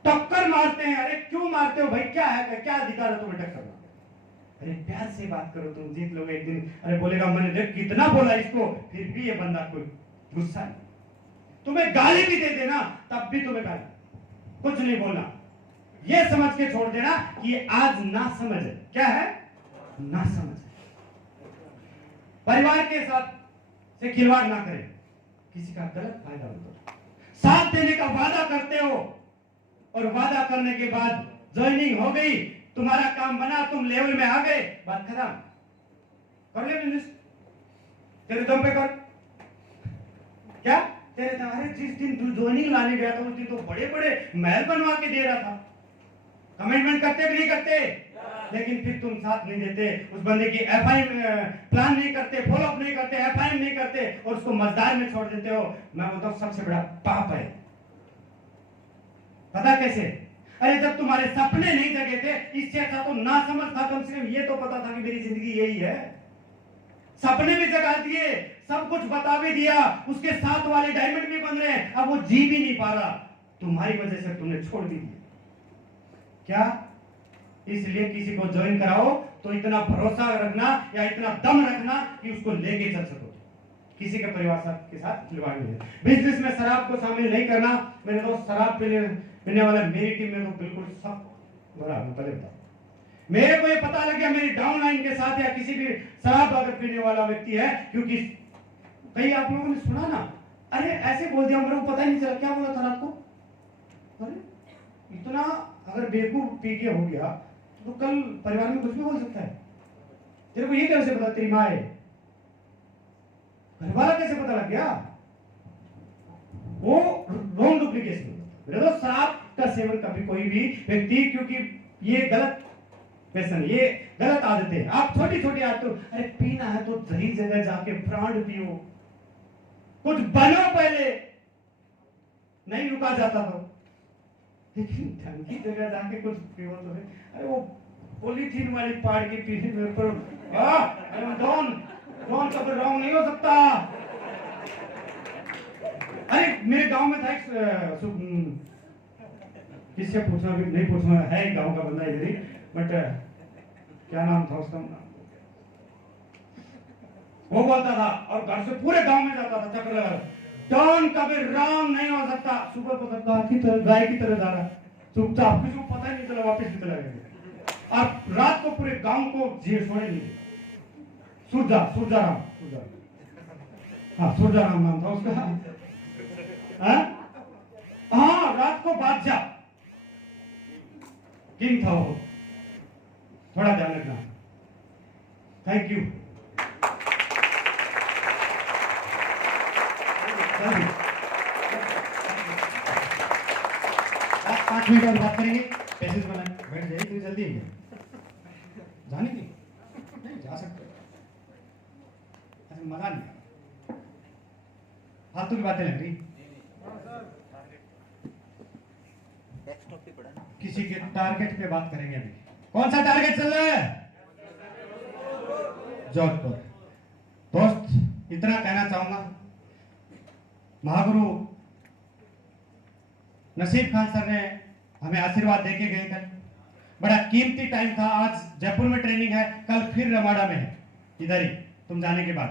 टक्कर मारते हैं। अरे क्यों मारते हो भाई, क्या है, क्या अधिकार है तुम्हें टक्कर मारना अरे प्यार से बात करो, तुम जीत लोगे एक दिन। अरे बोलेगा मैंने देख कितना बोला इसको, फिर भी ये बंदा कोई गुस्सा है। तुम्हें गाली भी दे देना तब भी तुम्हें गाली, कुछ नहीं बोलना, ये समझ के छोड़ देना कि आज ना समझ है। क्या है? ना समझ। परिवार के साथ से खिलवाड़ ना करें, किसी का गलत फायदा मत लो। साथ देने का वादा करते हो और वादा करने के बाद ज्वाइनिंग हो गई, तुम्हारा काम बना, तुम लेवल में आ गए, बात खत्म। कर ले बिजनेस, तेरे दम पे कर। क्या तेरे तुम्हारे जिस दिन तू ज्वाइनिंग लाने गया था उस दिन तो बड़े बड़े महल बनवा के दे रहा था। कमिटमेंट करते भी नहीं करते, लेकिन फिर तुम साथ नहीं देते, उस बंदे की एफआई प्लान नहीं करते, फॉलो अप नहीं करते, एफआई नहीं करते और उसको मजदार में छोड़ देते हो। मैं बोलता हूं सबसे बड़ा पाप है। पता कैसे? अरे जब तुम्हारे सपने नहीं जगे थे, इससे अच्छा तो ना समझ था, कम से कम ये तो पता था कि मेरी जिंदगी यही है। सपने भी जगा दिए, सब कुछ बता भी दिया, उसके साथ वाले डायमंड भी बन रहे हैं, अब वो जी भी नहीं पा रहा, तुम्हारी वजह से तुमने छोड़ भी दिया। क्या इसलिए किसी को ज्वाइन कराओ तो इतना भरोसा रखना या इतना दम रखना कि उसको लेके चल सको। किसी के परिवार के साथ खिलवाड़ नहीं है। बिजनेस में शराब को शामिल नहीं करना। मेरे दोस्त शराब पीने वाला मेरी टीम में तो बिल्कुल सब भरा, मैं पहले बता, मेरे को ये पता लग गया मेरी डाउनलाइन के साथ या किसी भी शराब अगर पीने वाला व्यक्ति है, क्योंकि कई आप लोगों ने सुना ना, अरे ऐसे बोल दिया, मेरे को पता ही नहीं चला क्या बोला था रात को। अरे इतना अगर बेवकूफ पी के हो गया तो कल परिवार में कुछ भी हो सकता है। तेरे को ये कैसे पता तेरी माँ है? घर वाला कैसे पता लग गया? वो रॉन्ग डुप्लीकेशन। मेरे दोस्त शराब का सेवन कभी कोई भी व्यक्ति, क्योंकि ये गलत व्यसन, ये गलत आदतें, आप छोटी छोटी आदतों, अरे पीना है तो सही जगह जाके ब्रांड पियो, कुछ बनो पहले, नहीं रुका जाता तो, लेकिन ढंग की जगह जाके कुछ पियो तो है। अरे वो पॉलीथीन वाली पाड़ के पीने मेरे पर डॉन का तो रॉन्ग नहीं हो सकता। अरे मेरे गांव में था एक किससे पूछना भी नहीं पूछना है, गांव का बंदा इधर ही, बट क्या नाम था उसका, वो बोलता था और घर से पूरे गांव में जाता था चक्कर लगा, डॉन कभी रॉन्ग नहीं हो सकता। सुबह पकड़ता गाय की तरह जा रहा, चुपचाप, किसी को पता ही नहीं चला, वापस भी चला गया। अब रात को पूरे गांव को सोने नहीं। सूरजाराम, हाँ सूरजाराम नाम था उसका। हाँ रात को बादशाह किंग था वो। थोड़ा ध्यान रखना। Thank you. 5 मिनट और बात करेंगे, पैसेज बनाए, बैठ जाइए, इतनी जल्दी है जाने की? नहीं जा सकते, मजा नहीं, फालतू की बातें लग रही। किसी के टारगेट पे बात करेंगे अभी। कौन सा टारगेट चल रहा है? जोधपुर। दोस्त इतना कहना चाहूंगा, महागुरु नसीब खान सर ने हमें आशीर्वाद देके गए थे, बड़ा कीमती टाइम था। आज जयपुर में ट्रेनिंग है, कल फिर रमाड़ा में है, इधर ही तुम जाने के बाद,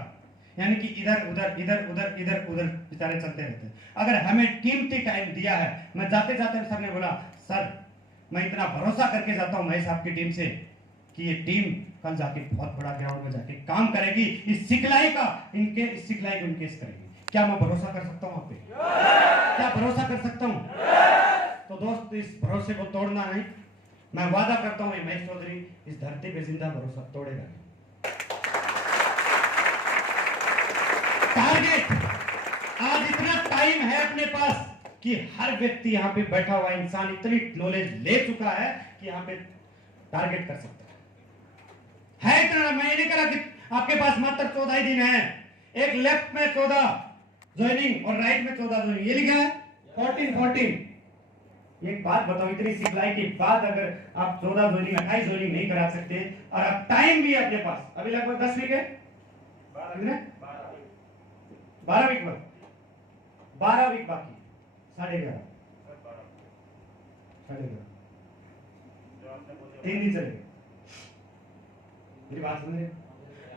यानी कि इधर उधर इधर उधर इधर उधर बेचारे चलते रहते हैं। अगर हमें कीमती टाइम दिया है, मैं जाते जाते सर ने बोला, सर मैं इतना भरोसा करके जाता हूं महेश आपकी टीम से कि ये टीम कल जाके बहुत बड़ा ग्राउंड में जाके काम करेगी, इस सिखलाई को इनकेस करेगी। क्या मैं भरोसा कर सकता हूं आप पे? क्या भरोसा कर सकता हूं? तो दोस्त इस भरोसे को तोड़ना नहीं। मैं वादा करता हूं महेश चौधरी इस धरती पे जिंदा भरोसा तोड़ेगा। टारगेट, आज इतना टाइम है अपने पास कि हर व्यक्ति यहाँ पे बैठा हुआ इंसान इतनी नॉलेज ले चुका है कि यहाँ पे टारगेट कर सकता है इतना। मैं ये नहीं करा कि आपके पास मात्र 14 ही दिन है, एक लेफ्ट में 14 ज्वाइनिंग और राइट में 14 ज्वाइनिंग, ये लिखा है 14। एक बात बताओ, इतनी सिखलाई के बाद अगर आप 14 ज्वाइनिंग 28 ज्वाइनिंग नहीं करा सकते और अब टाइम भी है अपने पास, अभी लगभग 10 वीक है, 12 वीक बाद, 12 वीक बाकी, 11.5 3 दिन चलेगा। मेरी बात समझ रहे?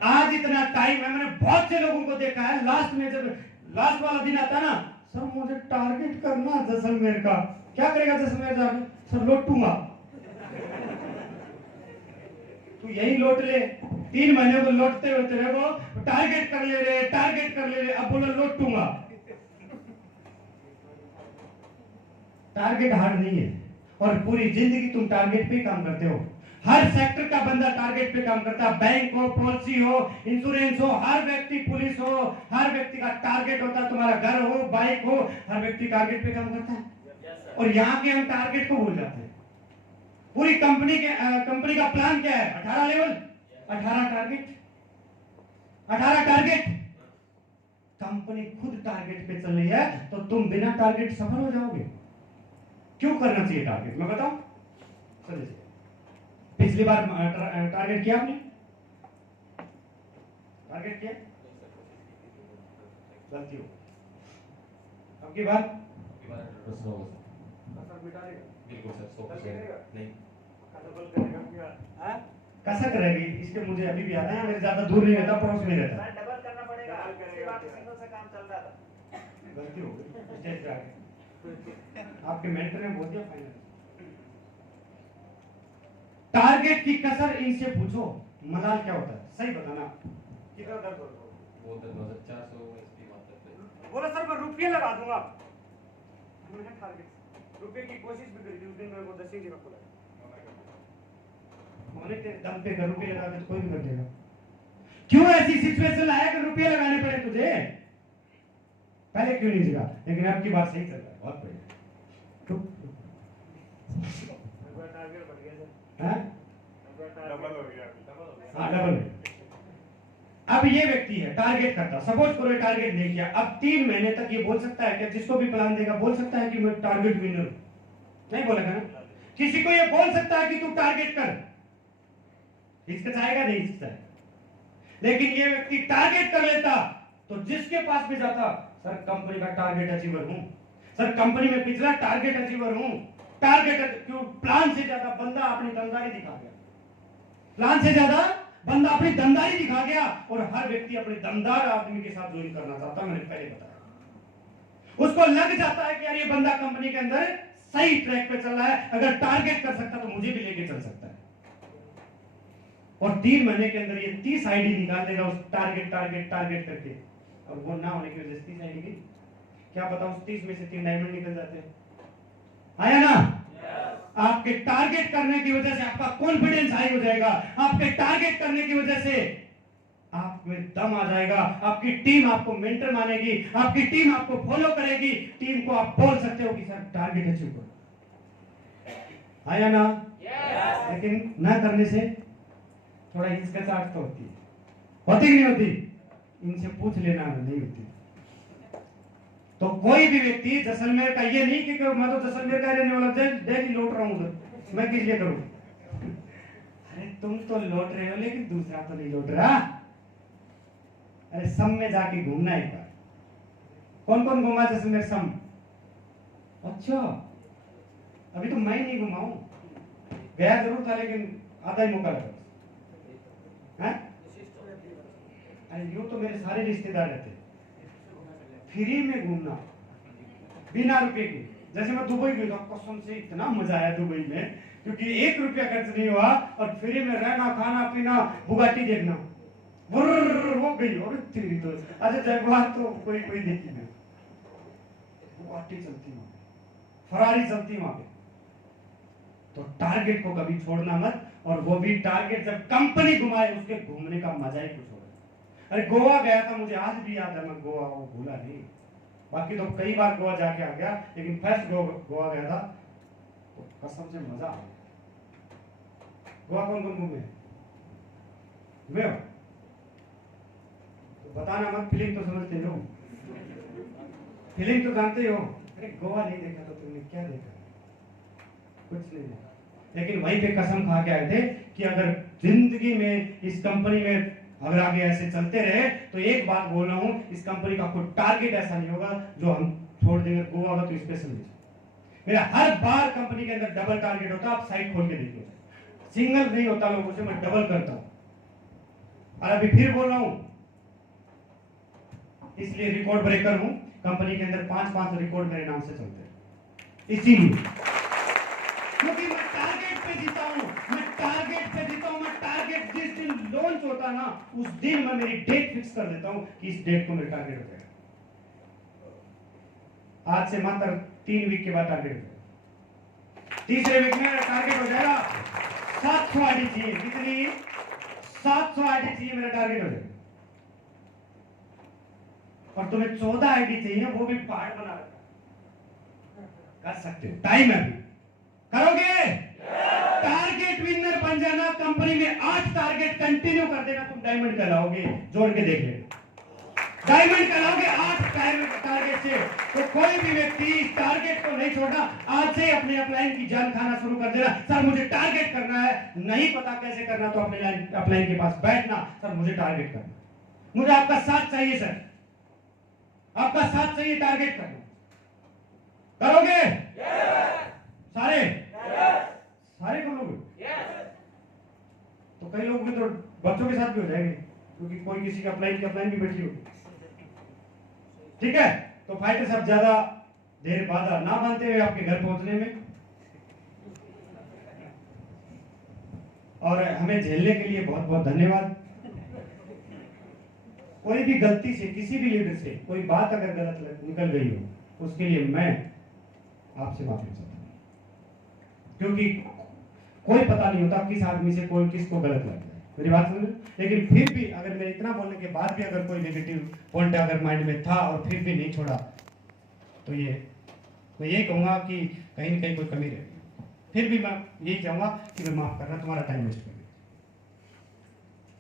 आज इतना टाइम है, मैंने बहुत से लोगों को देखा है, लास्ट में जब लास्ट वाला दिन आता ना, सर मुझे टारगेट करना जैसलमेर का। क्या करेगा जैसलमेर जाके? सर लौटूंगा। तू यही लौट ले, 3 महीने को लौटते हुए तेरे को टारगेट कर ले रहे, टारगेट कर ले रहे, अब बोला लौटूंगा। टारगेट हार्ड नहीं है, और पूरी जिंदगी तुम टारगेट पे काम करते हो। हर सेक्टर का बंदा टारगेट पे काम करता है, बैंक हो, पॉलिसी हो, इंश्योरेंस हो, हर व्यक्ति, पुलिस हो, हर व्यक्ति का टारगेट होता है। तुम्हारा घर हो, बाइक हो, हर व्यक्ति टारगेट पे काम करता है। और यहाँ के हम टारगेट को भूल जाते हैं। पूरी कंपनी का प्लान क्या है? 18 लेवल, 18 टारगेट, 18 टारगेट। कंपनी खुद टारगेट पे चल रही है, तो तुम बिना टारगेट सफल हो जाओगे। क्यों करना चाहिए टारगेट? मैं बताऊं? चलिए, पिछली बार टारगेट किया आपने? टारगेट किया? गलती हो। अब की बार मिटा देगा? बिल्कुल सर, नहीं कैसा करेगी? इसके मुझे अभी भी आता है, मेरे ज्यादा दूर नहीं रहता, पड़ोस में रहता है। डबल करना पड़ेगा, इसके बाद सिंगल से काम चल रहा था। गलती हो गई, स्टेज पे आ गए। आपके मेंटर ने बोल दिया फाइनल। टारगेट की कसर इनसे पूछो, मलाल क्या होता है? सही बताना, कितना दर्द होता है? वो 400 एसपी मात्र। बोला सर मैं रुपये लगा दूंगा। मैंने टारगेट रुपये की कोशिश भी करी थी, उस दिन मेरे को 10 ही जगह खुला। मैंने दम पे कर रुपये लगा के तो कोई भी कर देगा। क्यों ऐसी सिचुएशन आया कि रुपये लगाने पड़े तुझे? पहले क्यों नहीं लगा? लेकिन अब की बात सही चल रहा है, बहुत बढ़िया। टारगेट बढ़ गया सर, डबल हो गया। हाँ, डबल। अब ये व्यक्ति है टारगेट करता, सपोज करो टारगेट नहीं किया, अब 3 महीने तक ये बोल सकता है कि जिसको भी प्लान देगा बोल सकता है कि मैं टारगेट विनर हूं? नहीं बोलेगा ना। किसी को ये बोल सकता है कि तू टारगेट कर, हिचकिचाएगा नहीं? हिचकिचाएगा। लेकिन ये व्यक्ति टारगेट कर लेता, तो जिसके पास भी जाता, सर कंपनी का टारगेट अचीवर हूं, सर कंपनी में पिछला टारगेट अचीवर हूं। टारगेट क्यों? प्लान से ज्यादा बंदा अपनी दमदारी दिखा गया। प्लान से ज्यादा बंदा अपनी दमदारी दिखा गया, और हर व्यक्ति अपने दमदार आदमी के साथ ज्वाइन करना चाहता। मैंने पहले बताया, उसको लग जाता है कि यार ये बंदा कंपनी के अंदर सही ट्रैक पे चल रहा है, अगर टारगेट कर सकता तो मुझे भी लेके चल सकता है। और 3 महीने के अंदर ये 30 आईडी निकाल देगा उस टारगेट टारगेट टारगेट करके, और वो ना होने की वजह से 30 आईडी की क्या पता उस 30 में से 3 डायमंड निकल जाते हैं। आया ना? आपके टारगेट करने की वजह से आपका कॉन्फिडेंस हाई हो जाएगा, आपके टारगेट करने की वजह से आप में दम आ जाएगा, आपकी टीम आपको मेंटर मानेगी, आपकी टीम आपको फॉलो करेगी, टीम को आप बोल सकते हो कि सर टारगेट अचीव करो। आया ना? लेकिन ना करने से थोड़ा हिचकिचाहट तो होती कि नहीं होती? इनसे पूछ लेना, नहीं होती। तो कोई भी व्यक्ति जैसलमेर का, ये नहीं कि मैं तो जैसलमेर का रहने वाला, डेली लौट रहा हूं उधर, मैं किस लिए करूं? अरे तुम तो लौट रहे हो, लेकिन दूसरा तो नहीं लौट रहा। अरे सम में जाके घूमना एक बार। कौन कौन घूमा जैसलमेर सम? अच्छा, अभी तो मैं नहीं घुमा हूं, गया जरूर था लेकिन आधा ही मौका लगा। अरे यूं तो मेरे सारे रिश्तेदार रहते, फ्री में घूमना बिना रुपए के। जैसे मैं दुबई गया, कसम से इतना मजा आया दुबई में, क्योंकि 1 रुपया खर्च नहीं हुआ, और फ्री में रहना, खाना पीना, बुगाटी देखना, हो गई। और तेरी तो अच्छा जगवार तो कोई कोई देखी नहीं, बुगाटी चलती वहां, फरारी चलती वहां पे। तो टारगेट को कभी छोड़ना मत, और वो भी टारगेट जब कंपनी घुमाए, उसके घूमने का मजा ही कुछ होगा। अरे गोवा गया था, मुझे आज भी याद है, मैं गोवा वो भूला नहीं। बाकी तो कई बार गोवा जाके आ गया, लेकिन फर्स्ट गोवा गया था तो कसम से मजा आ गया। गोवा कौन कौन घूमे? घूमे हो तो बताना मत, फीलिंग तो समझते हो, फीलिंग तो जानते हो। अरे गोवा नहीं देखा तो तुमने क्या देखा? कुछ नहीं देखा। लेकिन वहीं पे कसम खा के आए थे कि अगर जिंदगी में इस कंपनी में अगर आगे ऐसे चलते रहे, तो एक बात बोल रहा हूं, इस कंपनी का कोई टारगेट ऐसा नहीं होगा जो हम छोड़ देंगे। गोवा होगा तो स्पेशल मेरा हर बार कंपनी के अंदर डबल टारगेट होता है। आप साइट खोल के देखिए, सिंगल नहीं होता लोगों से, मैं डबल करता हूं। और अभी फिर बोल रहा हूं, इसलिए रिकॉर्ड ब्रेकर हूं। कंपनी के अंदर 5-5 रिकॉर्ड मेरे नाम से चलते हैं, इसीलिए क्योंकि मैं टारगेट पे जीता हूं, मैं टारगेट पे जीता हूं। मैं टारगेट जिस दिन लॉन्च होता ना, उस दिन मैं मेरी डेट फिक्स कर देता हूं कि इस डेट को मेरा टारगेट हो जाएगा। आज से मात्र 3 वीक के बाद टारगेट हो जाएगा। तीसरे वीक में मेरा टारगेट हो जाएगा 700 आईडी चाहिए। कितनी? 700 आईडी चाहिए, मेरा टारगेट हो जाएगा। और तुम्हें 14 आईडी चाहिए, वो भी पार्ट बना रखा, कर सकते हो, टाइम है अभी। करोगे? टारगेट विनर बन जाना। कंपनी में 8 टारगेट कंटिन्यू कर देना, तुम डायमंड कहलाओगे। जोड़ के देख लेना, डायमंड कहलाओगे 8 टारगेट से। तो कोई भी व्यक्ति इस टारगेट को नहीं छोड़ना। आज से अपने अपलाइन की जान खाना शुरू कर देना। सर मुझे टारगेट करना है, नहीं पता कैसे करना, तो अपने अपलाइन के पास बैठना। सर मुझे टारगेट करना, मुझे आपका साथ चाहिए सर, आपका साथ चाहिए टारगेट करना। करोगे? सारे सारे कर लोगे? तो कई लोग भी तो बच्चों के साथ भी हो जाएंगे, क्योंकि कोई किसी का अपलाइन भी बैठी होगी। ठीक है, तो फाइटर साहब ज्यादा देर बाधा ना बांधते हुए आपके घर पहुंचने में, और हमें झेलने के लिए बहुत बहुत धन्यवाद। कोई भी गलती से, किसी भी लीडर से कोई बात अगर गलत निकल गई हो, उसके लिए मैं आपसे माफी चाहता हूं, क्योंकि कोई पता नहीं होता किस आदमी से कोई किसको गलत लग जाए। मेरी बात समझ? लेकिन फिर भी अगर मेरे इतना बोलने के बाद भी अगर कोई नेगेटिव पॉइंट अगर माइंड में था और फिर भी नहीं छोड़ा, तो मैं यही कहूंगा कि कहीं ना कहीं कोई कमी रहेगी। फिर भी मैं यही चाहूंगा कि मैं माफ करना, तुम्हारा टाइम वेस्ट कर दिया,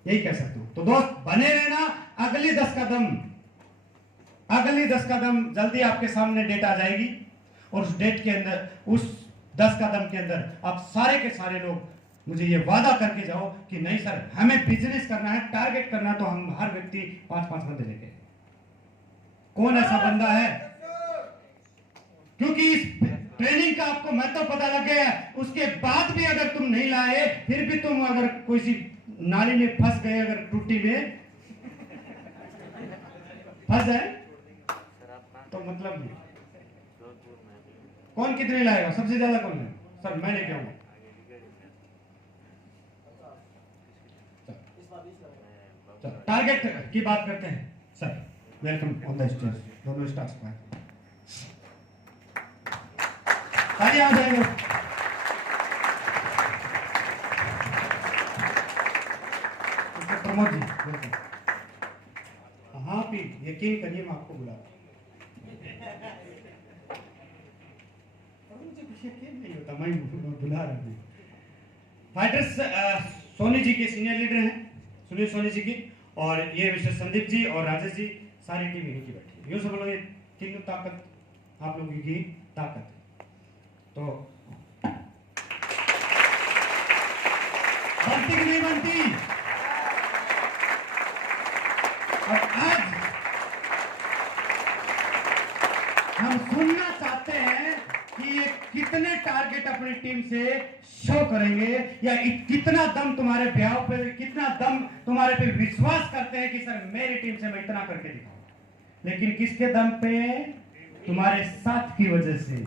यही कह सकता हूं। तो दोस्त बने रहना। अगली 10 कदम जल्दी आपके सामने डेट आ जाएगी, और उस डेट के अंदर, उस 10 कदम के अंदर आप सारे के सारे लोग मुझे ये वादा करके जाओ कि नहीं सर, हमें बिजनेस करना है, टारगेट करना, तो हम हर व्यक्ति 5-5 बंदे लेके। कौन ऐसा बंदा है? क्योंकि इस ट्रेनिंग का आपको महत्व पता लग गया है। उसके बाद भी अगर तुम नहीं लाए, फिर भी तुम अगर कोई सी नाली में फंस गए, अगर टूटी में फंस जाए, तो मतलब नहीं। कौन कितने लाएगा? सबसे ज्यादा कौन है? सर मैं लेके आऊंगा। टारगेट की बात करते हैं sir. Welcome on the stage, दोनों स्टार्स पर आइए, आ जाएंगे। प्रमोद जी वेलकम। हाँ भी यकीन करिए, मैं आपको बुला रहा हूं, मुझे कुछ यकीन नहीं होता, मैं बुला रहा हूँ। फाइटर्स सोनी जी के सीनियर लीडर हैं, सुनील सोनी जी की, और ये मिस्टर संदीप जी और राजेश जी, सारी टीम यहीं की बैठी है। यूं समझ लो ये तीनों ताकत आप लोगों की ताकत है। तो बनती कि नहीं बनती? और आज हम सुनना चाहते हैं कि ये कितने टारगेट अपनी टीम से शो करेंगे, या कितना दम तुम्हारे ब्याह पे, कितना दम तुम्हारे पे विश्वास करते हैं कि सर मेरी टीम से मैं इतना करके दिखाऊं। लेकिन किसके दम पे? तुम्हारे साथ की वजह से।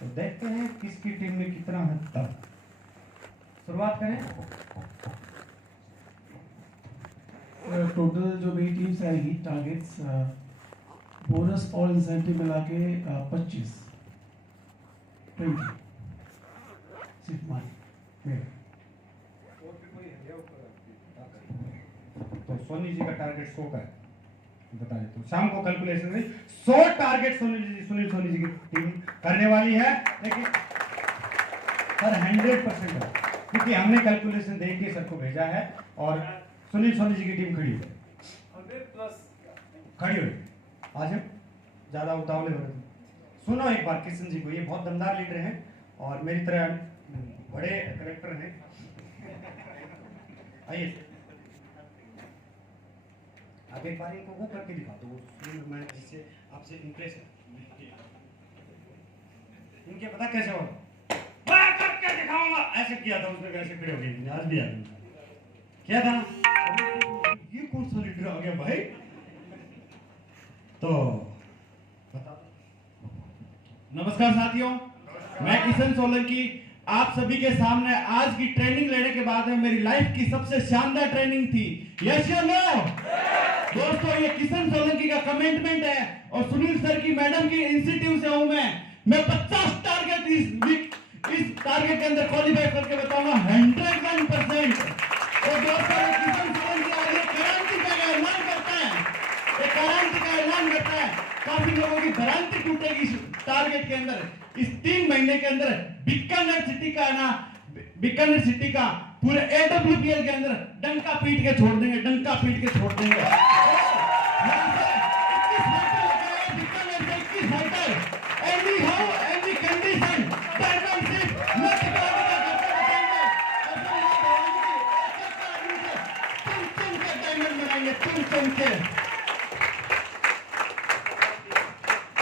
तो देखते हैं किसकी टीम में कितना हद तक। शुरुआत करें। टोटल जो मेरी टीम से आएगी टारगेट्स, बोनस और इंसेंटिव मिला के 25 20 सिर्फ मानी। तो सोनी जी का टारगेट 100 का है, बता देता हूँ। शाम को कैलकुलेशन में 100 टारगेट सुनील सोनी जी की टीम करने वाली है। लेकिन सर 100% है, क्योंकि हमने कैलकुलेशन देख के सर को भेजा है, और सुनील सोनी जी की टीम खड़ी है, 100+ खड़ी हुई। आज ज्यादा उतावले हो रहे थे। सुनो एक बार किशन जी को, ये बहुत दमदार लीडर हैं और मेरी तरह बड़े करेक्टर हैं। आइए आप एक बार इनको वो करके दिखा दो, मैं जिससे आपसे इंप्रेस है। इनके पता कैसे हो? मैं करके दिखाऊंगा, ऐसे किया था उसने, कैसे खड़े हो गए, आज भी आदमी क्या था? ये कौन सा लीडर आ गया भाई? तो नमस्कार साथियों, मैं किशन सोलंकी आप सभी के सामने आज की ट्रेनिंग लेने के बाद में मेरी लाइफ की सबसे शानदार ट्रेनिंग थी। यस या नो? दोस्तों, ये किशन सोलंकी का कमिटमेंट है और सुनील सर की मैडम की इंस्टीट्यूट से हूं मैं 50 टारगेट इस टारगेट के अंदर क्वालिफाई करके बताऊंगा 101%। और दोस्तों, ये किशन सोलंकी आज ये क्रांति का ऐलान करता है, ये क्रांति का ऐलान करता है। काफी लोगों की भ्रांति टूटेगी इस टारगेट के अंदर। इस 3 महीने के अंदर बीकानेर सिटी का पूरे AWPL के अंदर डंका पीट के छोड़ देंगे, डंका पीट के छोड़ देंगे।